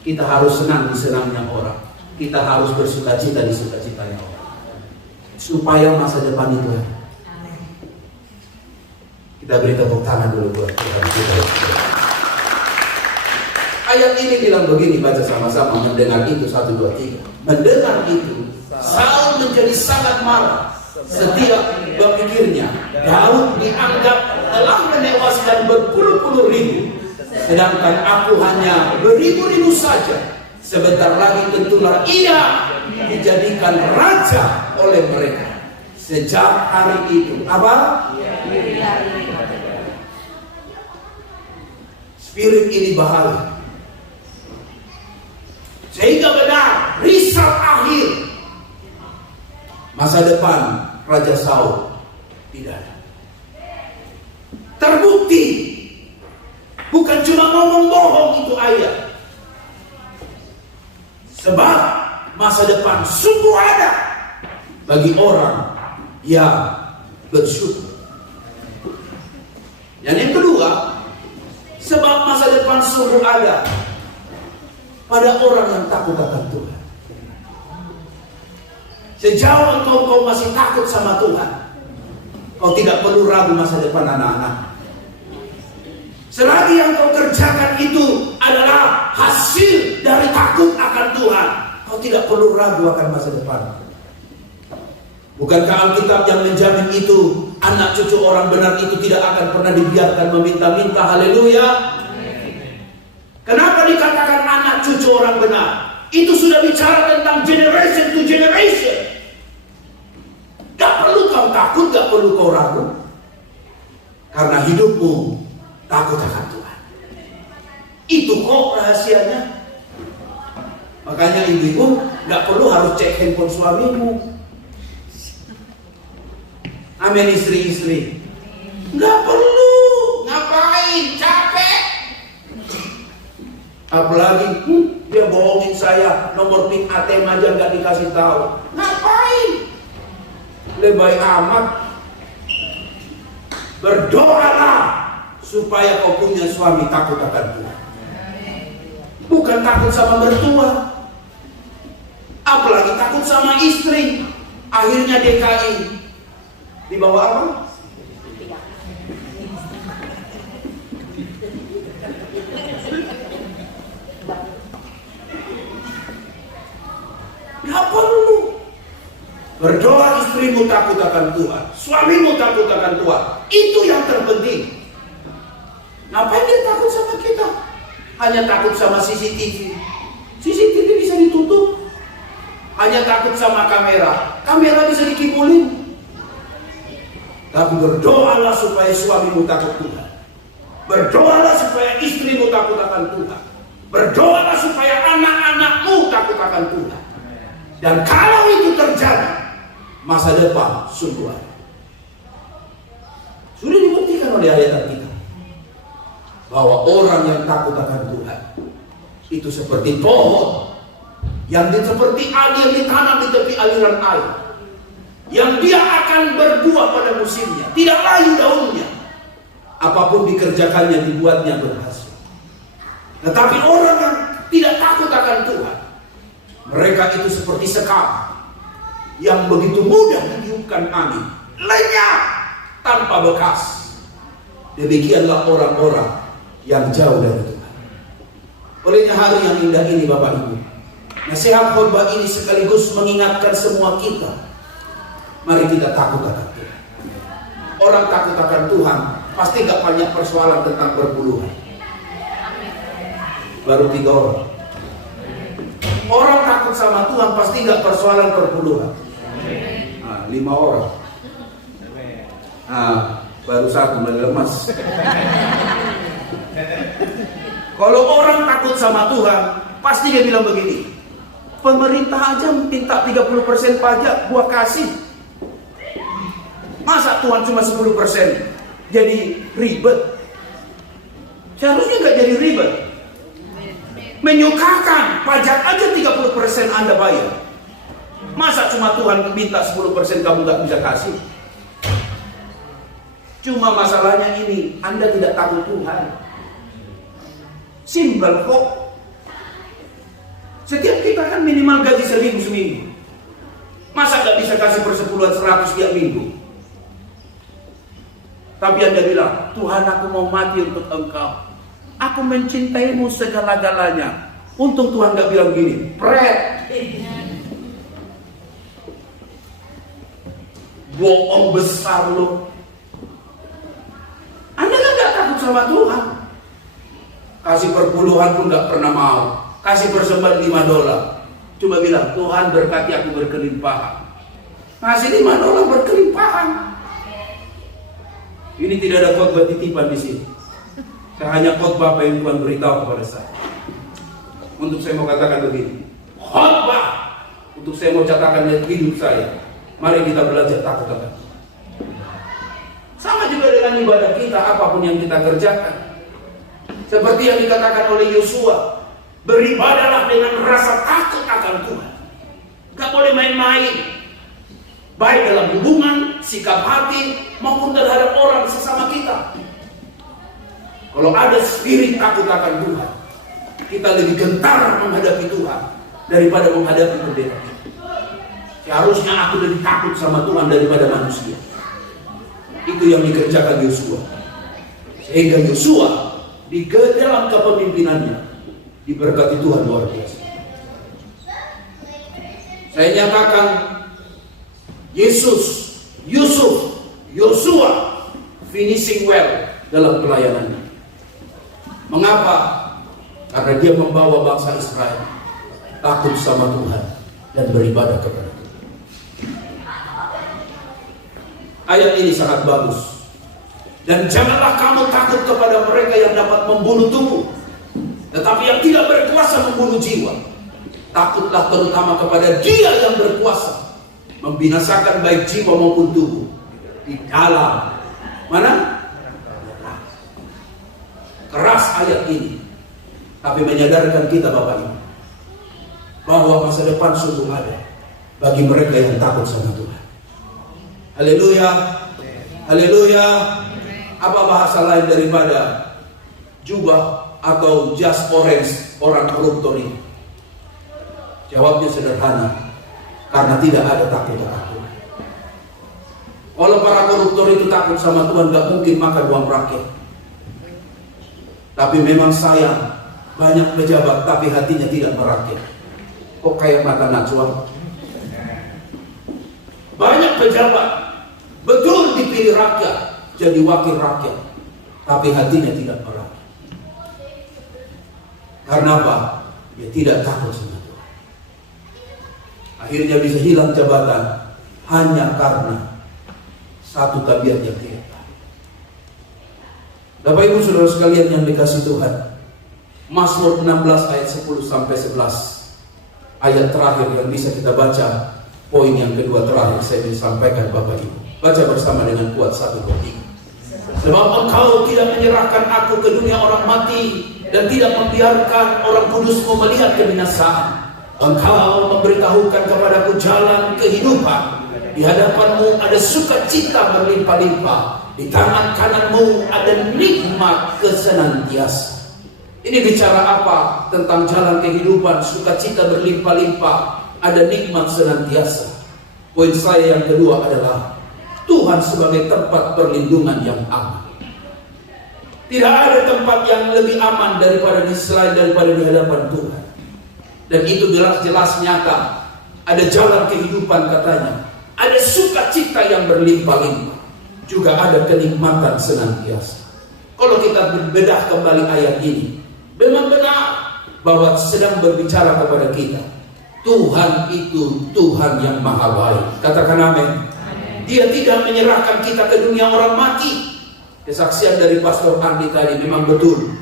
Kita harus senang di senangnya orang. Kita harus bersukacita di sukacitanya orang. Supaya masa depan itu ada. Kita beri tepuk tangan dulu buat Tuhan kita. Ayat ini bilang begini, baca sama-sama. Mendengar itu 1, 2, 3. Mendengar itu Saul menjadi sangat marah. Setiap berpikirnya Daud dianggap telah menewaskan berpuluh-puluh ribu, sedangkan aku hanya beribu-ribu saja. Sebentar lagi tentulah ia dijadikan raja oleh mereka. Sejak hari itu apa? Spirit ini bahaya. Sehingga benar risau akhir masa depan Raja Saul tidak ada. Terbukti bukan cuma ngomong bohong itu ayat. Sebab masa depan sungguh ada bagi orang yang bersyukur. Dan yang kedua, sebab masa depan sungguh ada pada orang yang takut akan Tuhan. Sejauh engkau masih takut sama Tuhan, kau tidak perlu ragu masa depan anak-anak. Selagi yang kau kerjakan itu adalah hasil dari takut akan Tuhan, kau tidak perlu ragu akan masa depan. Bukankah Alkitab yang menjamin itu, anak cucu orang benar itu tidak akan pernah dibiarkan meminta-minta? Haleluya. Kenapa dikatakan anak cucu orang benar? Itu sudah bicara tentang generation to generation. Gak perlu kau takut, gak perlu kau ragu. Karena hidupmu takut akan Tuhan. Itu kok rahasianya. Makanya ibu-ibu gak perlu harus cek handphone suamimu. Amin, istri-istri. Gak perlu. Ngapain? Capek. Apalagi dia bohongin saya, nomor PIN ATM aja gak dikasih tahu. Ngapain? Lebay amat. Berdoalah supaya kau punya suami takut akan Tuhan. Bukan takut sama mertua, apalagi takut sama istri. Akhirnya DKI di bawah apa? Gak perlu. Berdoa istrimu takut akan Tuhan, suamimu takut akan Tuhan. Itu yang terpenting. Ngapain dia takut sama kita? Hanya takut sama CCTV. CCTV bisa ditutup. hanya takut sama kamera. Kamera bisa dikibulin. Tapi berdoalah supaya suamimu takut Tuhan. Berdoalah supaya istrimu takut akan Tuhan. Berdoalah supaya anak-anakmu takut akan Tuhan. Dan kalau itu terjadi, masa depan sungguh ada. Sudah dibuktikan oleh ayat kita bahwa orang yang takut akan Tuhan itu seperti pohon yang seperti ali yang ditanam di tepi aliran air, yang dia akan berbuah pada musimnya, tidak layu daunnya. Apapun dikerjakannya dibuatnya berhasil. Tetapi orang yang tidak takut akan Tuhan, mereka itu seperti sekam yang begitu mudah ditiupkan angin, lenyap tanpa bekas. Demikianlah orang-orang yang jauh dari Tuhan. Olehnya hari yang indah ini Bapak Ibu, nasihat khotbah ini sekaligus mengingatkan semua kita, mari kita takut akan Tuhan. Orang takut akan Tuhan pasti gak banyak persoalan tentang perpuluhan. Baru 3 orang. Orang takut sama Tuhan pasti gak persoalan perpuluhan. 5 orang. Baru 1 mulai lemas. Kalau orang takut sama Tuhan, pasti dia bilang begini, pemerintah aja minta 30% pajak, gua kasih. Masa Tuhan cuma 10%? Jadi ribet. Seharusnya nggak jadi ribet. Menyukakan pajak aja 30% Anda bayar. Masa cuma Tuhan minta 10% kamu nggak bisa kasih? Cuma masalahnya ini, Anda tidak takut Tuhan. Simpel kok. Setiap kita kan minimal gaji 1.000 seminggu. Masa nggak bisa kasih persepuluhan 100 tiap minggu? Tapi Anda bilang, Tuhan aku mau mati untuk Engkau. Aku mencintaimu segala-galanya. Untung Tuhan gak bilang gini, pret. Bohong besar lo. Anda kan gak takut sama Tuhan. Kasih perpuluhan pun gak pernah mau. Kasih persembahan $5. Cuma bilang, Tuhan berkati aku berkelimpahan. Ngasih $5 berkelimpahan. Ini tidak ada khotbah titipan di sini. Saya hanya khotbah apa yang Tuhan beritahu kepada saya. Untuk saya mau katakan begini, khotbah untuk saya mau katakan lihat hidup saya. Mari kita belajar takut akan. Sama juga dengan ibadah kita, apapun yang kita kerjakan. Seperti yang dikatakan oleh Yosua, beribadahlah dengan rasa takut akan Tuhan. Gak boleh main-main. Baik dalam hubungan, sikap hati, maupun terhadap orang sesama kita. Kalau ada spirit takut akan Tuhan, kita lebih gentar menghadapi Tuhan daripada menghadapi pendeta kita. Seharusnya aku lebih takut sama Tuhan daripada manusia. Itu yang dikerjakan Yosua. Sehingga Yosua di dalam kepemimpinannya diberkati Tuhan luar biasa. Saya nyatakan Yusuf, Yosua finishing well dalam pelayanannya. Mengapa? Karena dia membawa bangsa Israel takut sama Tuhan dan beribadah kepada Tuhan. Ayat ini sangat bagus. Dan janganlah kamu takut kepada mereka yang dapat membunuh tubuh, tetapi yang tidak berkuasa membunuh jiwa. Takutlah terutama kepada Dia yang berkuasa membinasakan baik jiwa maupun tubuh di dalam mana? Keras ayat ini, tapi menyadarkan kita Bapak Ibu bahwa masa depan sungguh ada bagi mereka yang takut sama Tuhan. Haleluya, haleluya. Apa bahasa lain daripada jubah atau jas orange orang koruptor ini? Jawabnya sederhana, karena tidak ada takut akan Tuhan. Kalau para koruptor itu takut sama Tuhan, gak mungkin makan uang rakyat. Tapi memang sayang, banyak pejabat tapi hatinya tidak merakyat. Kok kayak mata Najwa? Banyak pejabat betul dipilih rakyat jadi wakil rakyat, tapi hatinya tidak merakyat. Karena apa? Dia tidak takut sama Tuhan. Akhirnya bisa hilang jabatan hanya karena satu tabiat yang tidak baik. Bapak Ibu Saudara sekalian yang dikasihi Tuhan, Mazmur 16 ayat 10 sampai 11, ayat terakhir yang bisa kita baca, poin yang kedua terakhir saya ingin sampaikan Bapak Ibu. Baca bersama dengan kuat 1, 2, 3. Sebab Engkau tidak menyerahkan aku ke dunia orang mati, dan tidak membiarkan orang kudus-Mu melihat kebinasaan. Engkau memberitahukan kepadaku jalan kehidupan. Di hadapan-Mu ada sukacita berlimpah-limpah. Di tangan kanan-Mu ada nikmat kesenantiasa. Ini bicara apa? Tentang jalan kehidupan, sukacita berlimpah-limpah, ada nikmat senantiasa. Poin saya yang kedua adalah Tuhan sebagai tempat perlindungan yang aman. Tidak ada tempat yang lebih aman daripada di hadapan Tuhan. Dan itu jelas nyata. Ada jalan kehidupan katanya. Ada sukacita yang berlimpah-limpah. Juga ada kenikmatan senantiasa. Kalau kita berbedah kembali ayat ini, memang benar bahwa sedang berbicara kepada kita. Tuhan itu Tuhan yang maha baik. Katakan amin. Dia tidak menyerahkan kita ke dunia orang mati. Kesaksian dari Pastor Andi tadi memang betul.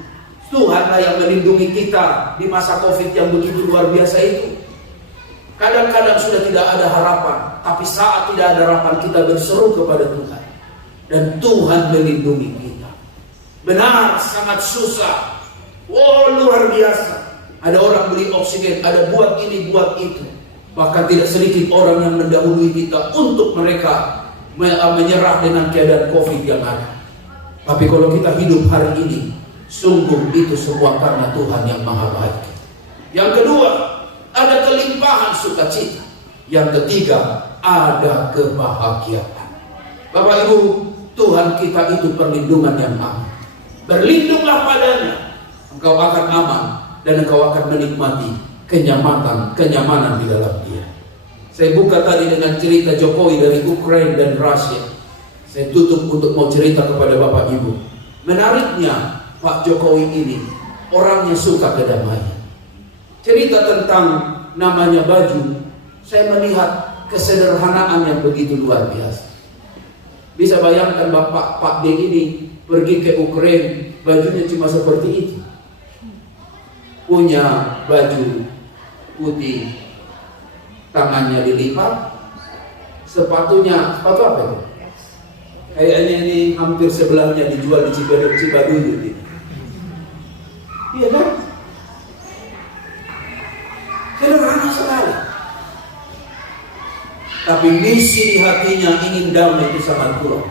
Tuhanlah yang melindungi kita di masa COVID yang begitu luar biasa itu. Kadang-kadang sudah tidak ada harapan, tapi saat tidak ada harapan kita berseru kepada Tuhan, dan Tuhan melindungi kita. Benar, sangat susah. Luar biasa. Ada orang beli oksigen, ada buat ini, buat itu. Bahkan tidak sedikit orang yang mendahului kita untuk mereka menyerah dengan keadaan COVID yang ada. Tapi kalau kita hidup hari ini, sungguh itu semua karena Tuhan yang maha baik. Yang kedua, ada kelimpahan sukacita. Yang ketiga, ada kebahagiaan. Bapak Ibu, Tuhan kita itu perlindungan yang aman. Berlindunglah padanya, engkau akan aman, dan engkau akan menikmati kenyamanan di dalam Dia. Saya buka tadi dengan cerita Jokowi dari Ukraina dan Rusia. Saya tutup untuk mau cerita kepada Bapak Ibu. Menariknya, Pak Jokowi ini orangnya suka kedamaian. Cerita tentang namanya baju, saya melihat kesederhanaan yang begitu luar biasa. Bisa bayangkan Pak D ini pergi ke Ukraina, bajunya cuma seperti itu. Punya baju putih, tangannya dilipat, sepatu apa itu? Kayaknya ini hampir sebelahnya dijual di Cibaduyut. Iya kan? Sederhana sekali. Tapi misi di hatinya ingin damai itu sangat kurang.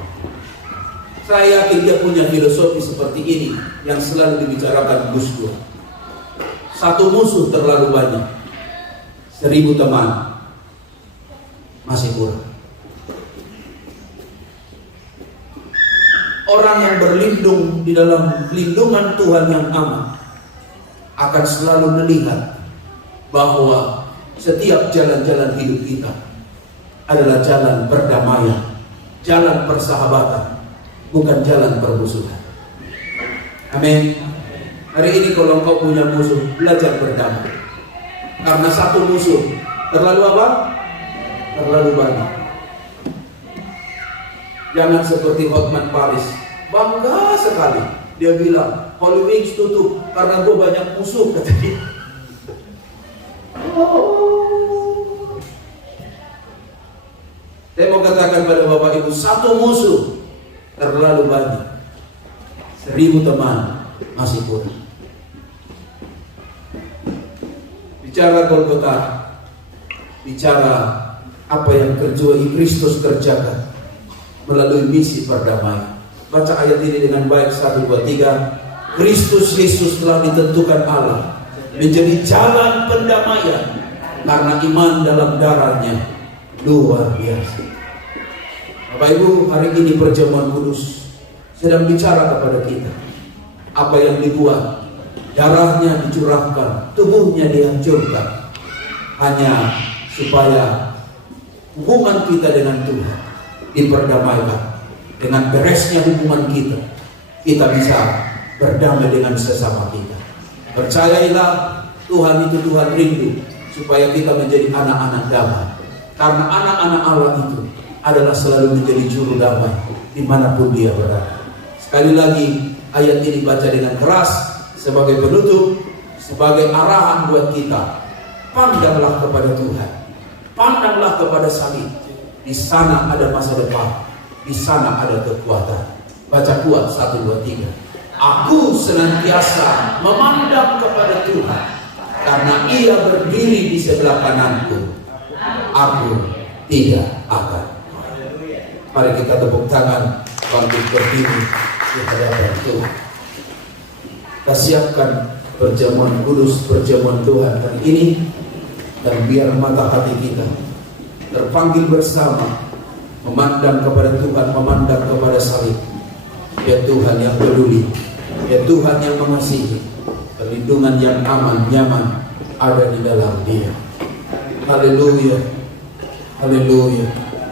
Saya yakin dia punya filosofi seperti ini yang selalu dibicarakan Gus Dur. Satu musuh terlalu banyak, 1000 teman masih kurang. Orang yang berlindung di dalam lindungan Tuhan yang aman akan selalu melihat bahwa setiap jalan-jalan hidup kita adalah jalan perdamaian, jalan persahabatan, bukan jalan permusuhan. Amin. Hari ini kalau engkau punya musuh, belajar berdamai. Karena satu musuh terlalu apa? Terlalu banyak. Jangan seperti Hotman Paris, bangga sekali. Dia bilang, Holy Wings tutup karena gue banyak musuh, kata dia. Saya mau katakan pada Bapak Ibu, satu musuh terlalu banyak, 1000 teman masih kurang. Bicara Golgota, bicara apa yang Kristus kerjakan melalui misi perdamaian. Baca ayat ini dengan baik, 1, 2, 3. Kristus Yesus telah ditentukan Allah menjadi jalan pendamaian karena iman dalam darahnya. Luar biasa. Bapak Ibu, hari ini perjamuan kudus sedang bicara kepada kita. Apa yang dibuat, darahnya dicurahkan, tubuhnya dihancurkan, hanya supaya hubungan kita dengan Tuhan diperdamaikan. Dengan beresnya hubungan kita bisa berdamai dengan sesama kita. Percayailah, Tuhan itu Tuhan rindu supaya kita menjadi anak-anak damai. Karena anak-anak Allah itu adalah selalu menjadi juru damai dimanapun dia berada. Sekali lagi ayat ini baca dengan keras sebagai penutup, sebagai arahan buat kita. Pandanglah kepada Tuhan, pandanglah kepada salib. Di sana ada masa depan, di sana ada kekuatan. Baca kuat 1, 2, 3. Aku senantiasa memandang kepada Tuhan, karena Ia berdiri di sebelah kananku. Aku tidak akan. Mari kita tepuk tangan, bangkit berdiri di hadapan Tuhan. Kita siapkan perjamuan kudus, perjamuan Tuhan hari ini, dan biar mata hati kita terpanggil bersama memandang kepada Tuhan, memandang kepada salib. Ya Tuhan yang peduli, ya Tuhan yang mengasihi, perlindungan yang aman, nyaman ada di dalam Dia. Haleluya, haleluya.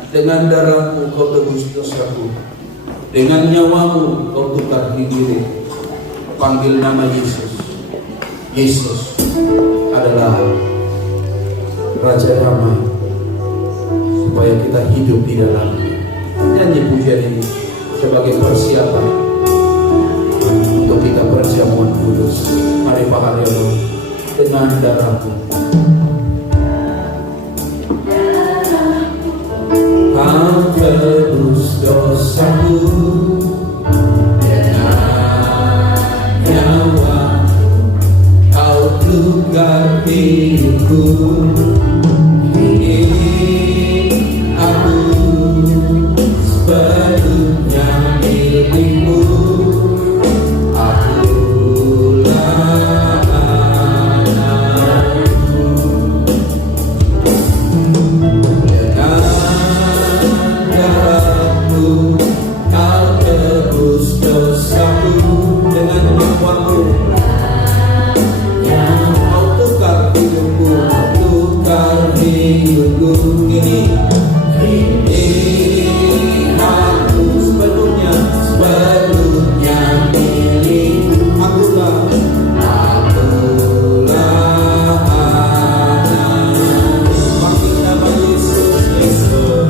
Dengan darahmu kau tebus dosaku, dengan nyawamu kau tukar diri. Panggil nama Yesus. Yesus adalah Raja Damai, supaya kita hidup di dalamnya. Nyanyi pujian ini sebagai persiapan untuk kita perjamuan kudus. Mari Pak Haryono, dengan darahmu Kau tebus dosaku, dengan nyawamu Kau tukar hidupku. Ini aku sepenuhnya milikmu. Akulah anakmu. Dengan darahmu Kau tebus dosaku, dengan nyawamu Kau tukar hidupku, tukar hidupku. Ini aku sepenuhnya milik. Akulah anak. Panggil nama Yesus, Yesus,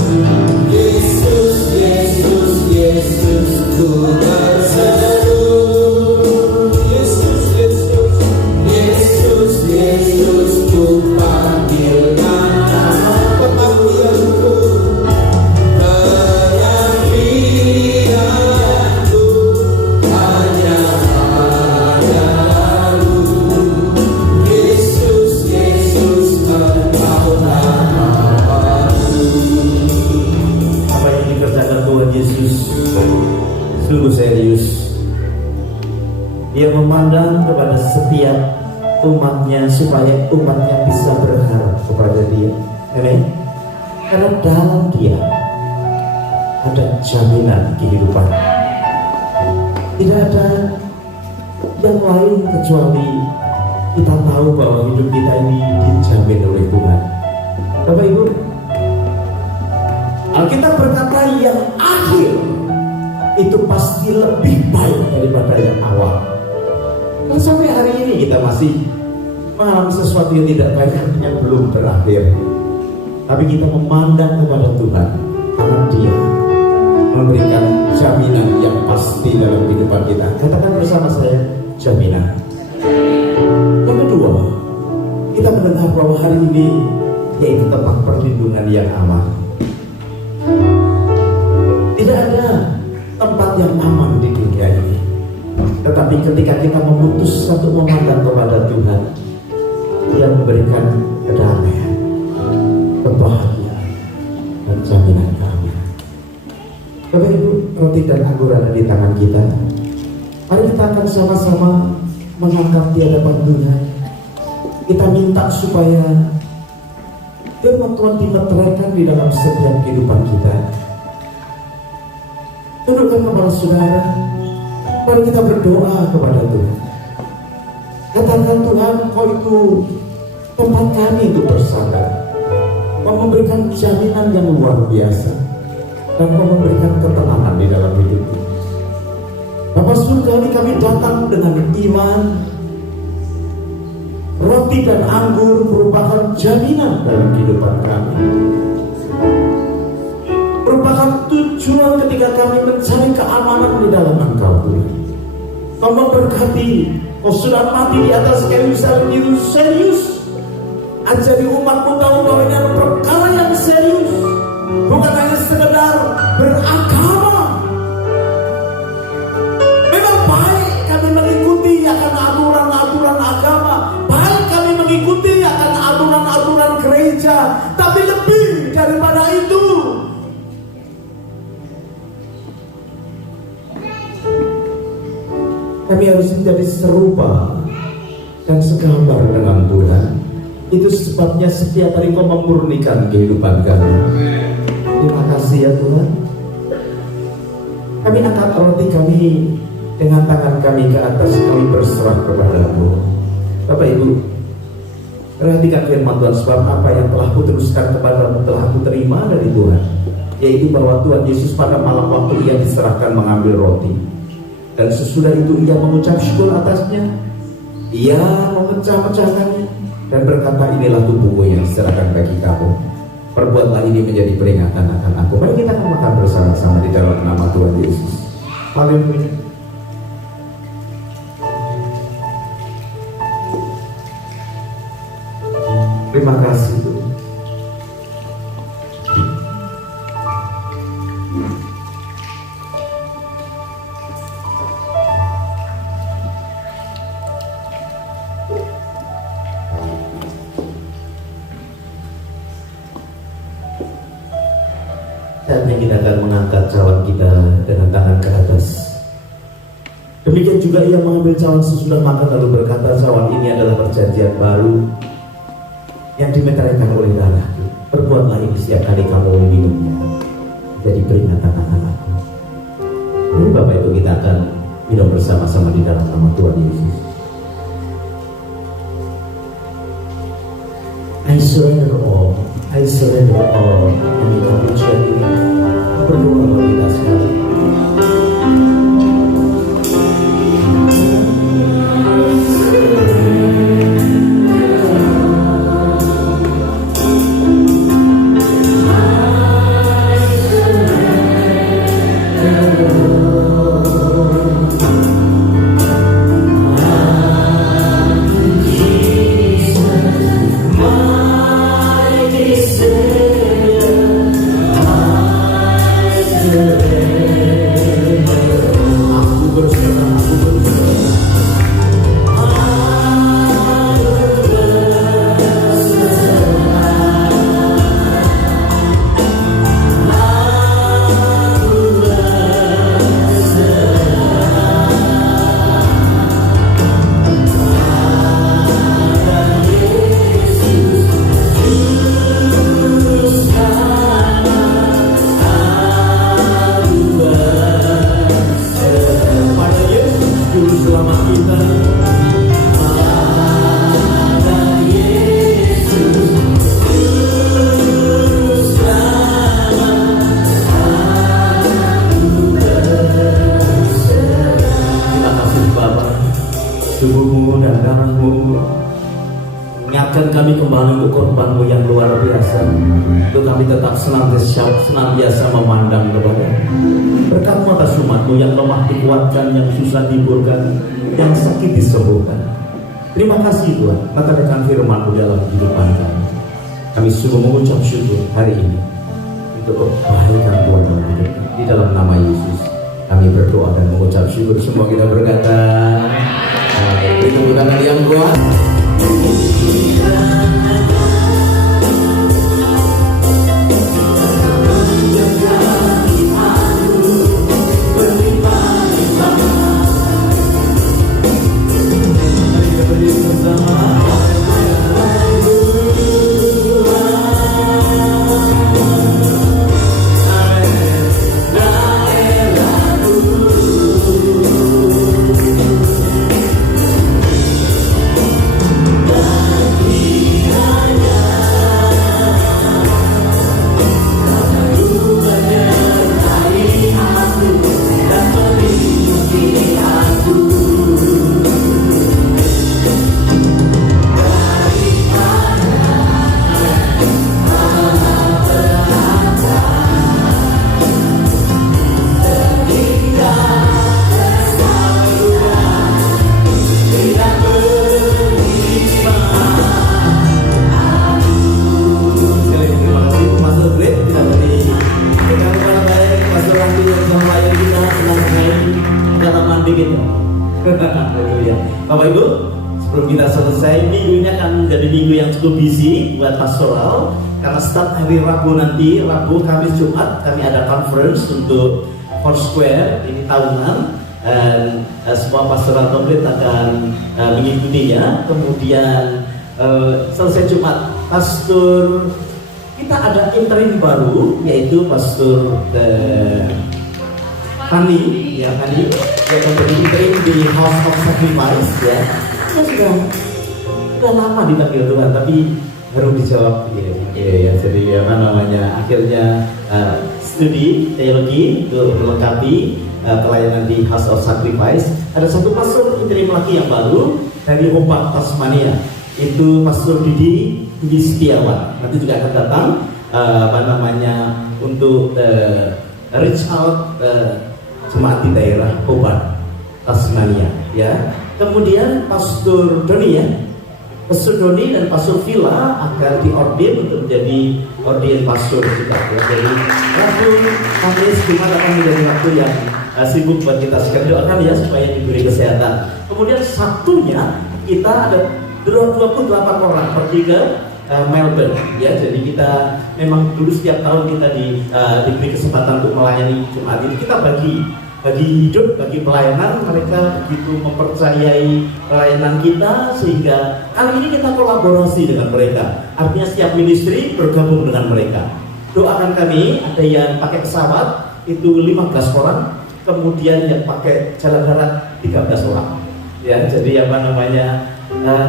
Yesus, Yesus, Yesus, ku berseru. Yesus, Yesus, Yesus, Yesus, ku panggil nama pengabdianku, pengabdianku hanya padamu. Yesus, Yesus, Engkau namaku. Apa yang dikerjakan Tuhan Yesus sungguh serius. Dia memandang kepada setiap umatnya supaya umatnya bisa berharap kepada Dia. Amin. Karena dalam Dia ada jaminan kehidupan. Tidak ada yang lain kecuali kita tahu bahwa hidup kita ini dijamin oleh Tuhan. Bapak Ibu, Alkitab berkata yang akhir itu pasti lebih baik daripada yang awal. Dan sampai hari ini kita masih mengalami sesuatu yang tidak baik, yang belum berakhir. Tapi kita memandang kepada Tuhan, karena Dia memberikan jaminan yang pasti dalam kehidupan kita. Katakan bersama saya, jaminan. Yang kedua, kita mendengar bahwa hari ini yaitu tempat perlindungan yang aman. Tidak ada tempat yang aman di dunia ini. Tetapi ketika kita memutus untuk memandang kepada Tuhan, Dia memberikan kedamaian, kebahagiaan, dan jaminan keamanan. Bapak Ibu, roti dan anggur ada di tangan kita. Mari kita akan sama-sama mengangkat di hadapan Tuhan. Kita minta supaya firman Tuhan dimeteraikan di dalam setiap kehidupan kita. Tundukkan kepala saudara. Mari kita berdoa kepada Tuhan. Katakan, Tuhan, Kau itu tempat kami untuk bersandar. Kau memberikan jaminan yang luar biasa, dan Kau memberikan ketenangan di dalam hidup ini. Bapak surga, ini kami datang dengan iman Roti dan anggur merupakan jaminan dalam kehidupan kami, merupakan tujuan ketika kami mencari keamanan di dalam Engkau Tuhan. Kau memberkati, kau sudah mati di atas kayu salib itu serius. Ajari umatmu tahu bahwa ini adalah perkara yang serius, bukan hanya sekedar beragama. Memang baik kami mengikuti akan aturan-aturan agama, baik kami mengikuti akan aturan-aturan gereja, tapi lebih daripada itu, kami harus menjadi serupa dan segambar dengan Tuhan. Itu sebabnya setiap hari Kau memurnikan kehidupan kami. Terima kasih ya Tuhan. Kami angkat roti kami dengan tangan kami ke atas, kami berserah kepada-Mu. Bapak Ibu, perhatikan firman Tuhan, sebab apa yang telah Kuteruskan kepada-Mu telah Aku terima dari Tuhan, yaitu bahwa Tuhan Yesus pada malam waktu Ia diserahkan mengambil roti, dan sesudah itu Ia mengucap syukur atasnya, Ia memecah-mecahkannya dan berkata, inilah tubuhku yang diserahkan bagi kamu. Perbuatlah ini menjadi peringatan akan aku. Mari kita akan makan bersama-sama di dalam nama Tuhan Yesus. Haleluya. Terima kasih Tuhan. Saatnya kita akan mengangkat cawan kita dengan tangan ke atas. Demikian juga Ia mengambil cawan sesudah makan lalu berkata, cawan ini adalah perjanjian baru yang dimeteraikan oleh darahku. Perbuatlah ini setiap kali kamu meminumnya, jadi peringatan akan aku. Ini Bapak Ibu, kita akan minum bersama-sama di dalam nama Tuhan Yesus. I surrender all, I surrender all. Yang kita pujian ini berdoa bagi kita sekali. Tubuhmu dan darahmu mengingatkan kami kembali untuk korbanmu yang luar biasa, untuk kami tetap senantiasa memandang kepada berkat-Mu atas umat-Mu yang lemah dikuatkan, yang susah dihiburkan, yang sakit disembuhkan. Terima kasih Tuhan, katakan firman-Mu dalam kehidupan kami. Kami sungguh mengucap syukur hari ini untuk kebaikan Tuhan dalam hidup kami. Di dalam nama Yesus kami berdoa dan mengucap syukur. Semua kita berkata, beri tepuk tangan yang kuat. Bagi Haleluya. Bapak Ibu, sebelum kita selesai, minggu ini akan menjadi minggu yang cukup busy buat pastoral. Karena start hari Rabu nanti, Rabu, Kamis, Jumat, kami ada conference untuk Foursquare ini tahunan. Dan semua pastoral komplit akan mengikutinya. Kemudian selesai Jumat, pastor kita ada interim baru, yaitu pastor Hani, ya Hani yang menjadi interim di House of Sacrifice, ya. Kita sudah lama dipanggil Tuhan, tapi baru dijawab, ya. Jadi apa namanya, akhirnya studi teologi untuk melengkapi pelayanan di House of Sacrifice. Ada satu pastor interim lagi yang baru dari Hobart, Tasmania. Itu Pastor Didi Setiawan. Nanti juga akan datang untuk reach out jemaat di daerah Hobart, Tasmania, ya. Kemudian Pastor Doni, ya. Pastor Doni dan Pastor Villa akan diordin untuk menjadi ordin pastor juga, ya. Jadi Rabu, Kamis, Jumat akan menjadi waktu yang sibuk buat kita sekali. Doakan ya supaya diberi kesehatan. Kemudian Sabtunya kita ada 28 orang pergi ke Melbourne, ya. Jadi kita memang dulu setiap tahun kita diberi kesempatan untuk melayani jemaat ini. Kita bagi hidup, bagi pelayanan. Mereka begitu mempercayai pelayanan kita sehingga kali ini kita kolaborasi dengan mereka. Artinya setiap ministry bergabung dengan mereka. Doakan kami, ada yang pakai pesawat itu 15 orang, kemudian yang pakai jalan darat 13 orang, ya. Jadi apa namanya,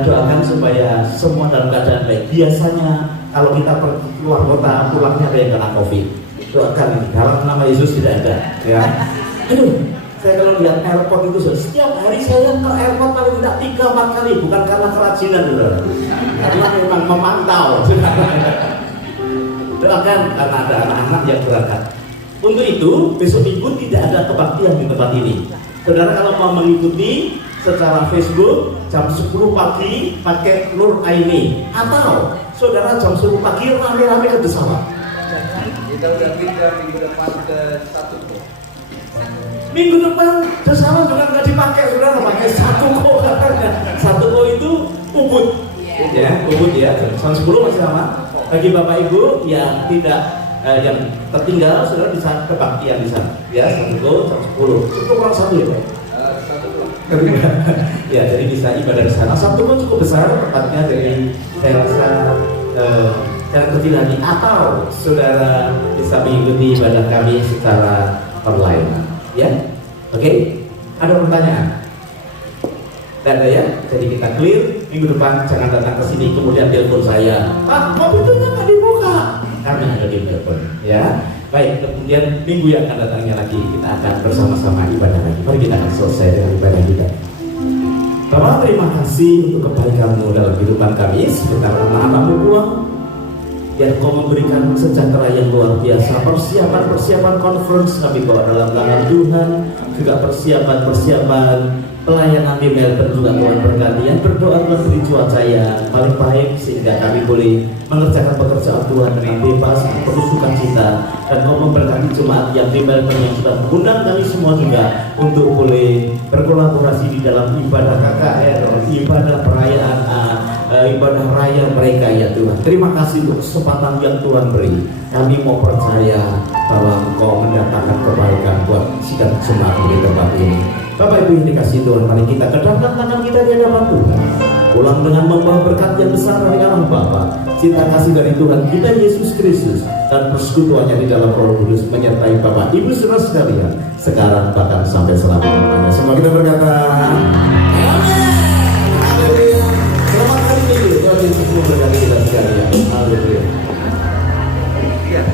doakan supaya semua dalam keadaan baik. Biasanya kalau kita pergi keluar kota, pulangnya ada yang kena COVID. Doakan ini, dalam nama Yesus tidak ada, ya. Aduh, saya kalau lihat airport itu setiap hari saya ke airport paling tidak 3-4 kali, bukan karena kerajinan, saudara, karena memang memantau. Doakan karena ada anak-anak yang berangkat. Untuk itu, besok minggu tidak ada kebaktian di tempat ini. Saudara kalau mau mengikuti secara Facebook jam 10 pagi pakai Nur Aini, atau saudara jam 10 pagi rame-rame ke pesawat. Kita udah pindah minggu depan ke Satu Ko. Minggu depan pesawat juga nggak dipakai, saudara, pakai Satu Ko katanya. Satu Ko itu Ubud, ya, Ubud, ya. Jam 10 masih lama. Bagi Bapak Ibu yang tidak yang tertinggal, saudara bisa kebaktian di sana, ya. Satu Ko jam 10. Itu kurang satu ya, Pak? Ya, jadi bisa ibadah di sana. Sabtu pun cukup besar tempatnya, jadi saya rasa jangan kecil lagi. Atau saudara bisa mengikuti ibadah kami secara online, ya. Oke? Ada pertanyaan? Tidak ada, ya. Jadi kita clear. Minggu depan jangan datang ke sini kemudian telepon saya, Pak, kok pintunya nggak dibuka? Kami ada di telepon, ya. Baik, kemudian minggu yang akan datangnya lagi kita akan bersama-sama ibadah lagi. Mari kita akan selesai dengan ibadah kita. Bapak, terima kasih untuk kebaikan-Mu dalam kehidupan kami. Sebentar anak-anak-Mu pulang, biar Kau memberikan sejahtera yang luar biasa. Persiapan conference kami bawa dalam tangan Tuhan. Juga persiapan pelayanan di Melbourne juga Tuhan berkati. Yang berdoa memberi cuaca yang paling baik sehingga kami boleh mengerjakan pekerjaan Tuhan dengan bebas, penuh sukacita. Dan Kau memberkati jemaat yang di Melbourne yang sudah mengundang kami semua juga untuk boleh berkolaborasi di dalam ibadah KKR, ibadah perayaan ibadah raya mereka, ya Tuhan. Terima kasih untuk kesempatan yang Tuhan beri. Kami mau percaya bahwa Engkau mendatangkan kebaikan buat sikap jemaat di tempat ini. Bapak Ibu yang dikasih Tuhan, mari kita kedapkan tangan kita di hadapan Tuhan. Pulang dengan membawa berkat yang besar dari Allah Bapa, cinta kasih dari Tuhan kita Yesus Kristus, dan persekutuannya di dalam Roh Kudus menyertai Bapak Ibu saudara sekalian sekarang bahkan sampai selama-lamanya. Semua kita berkata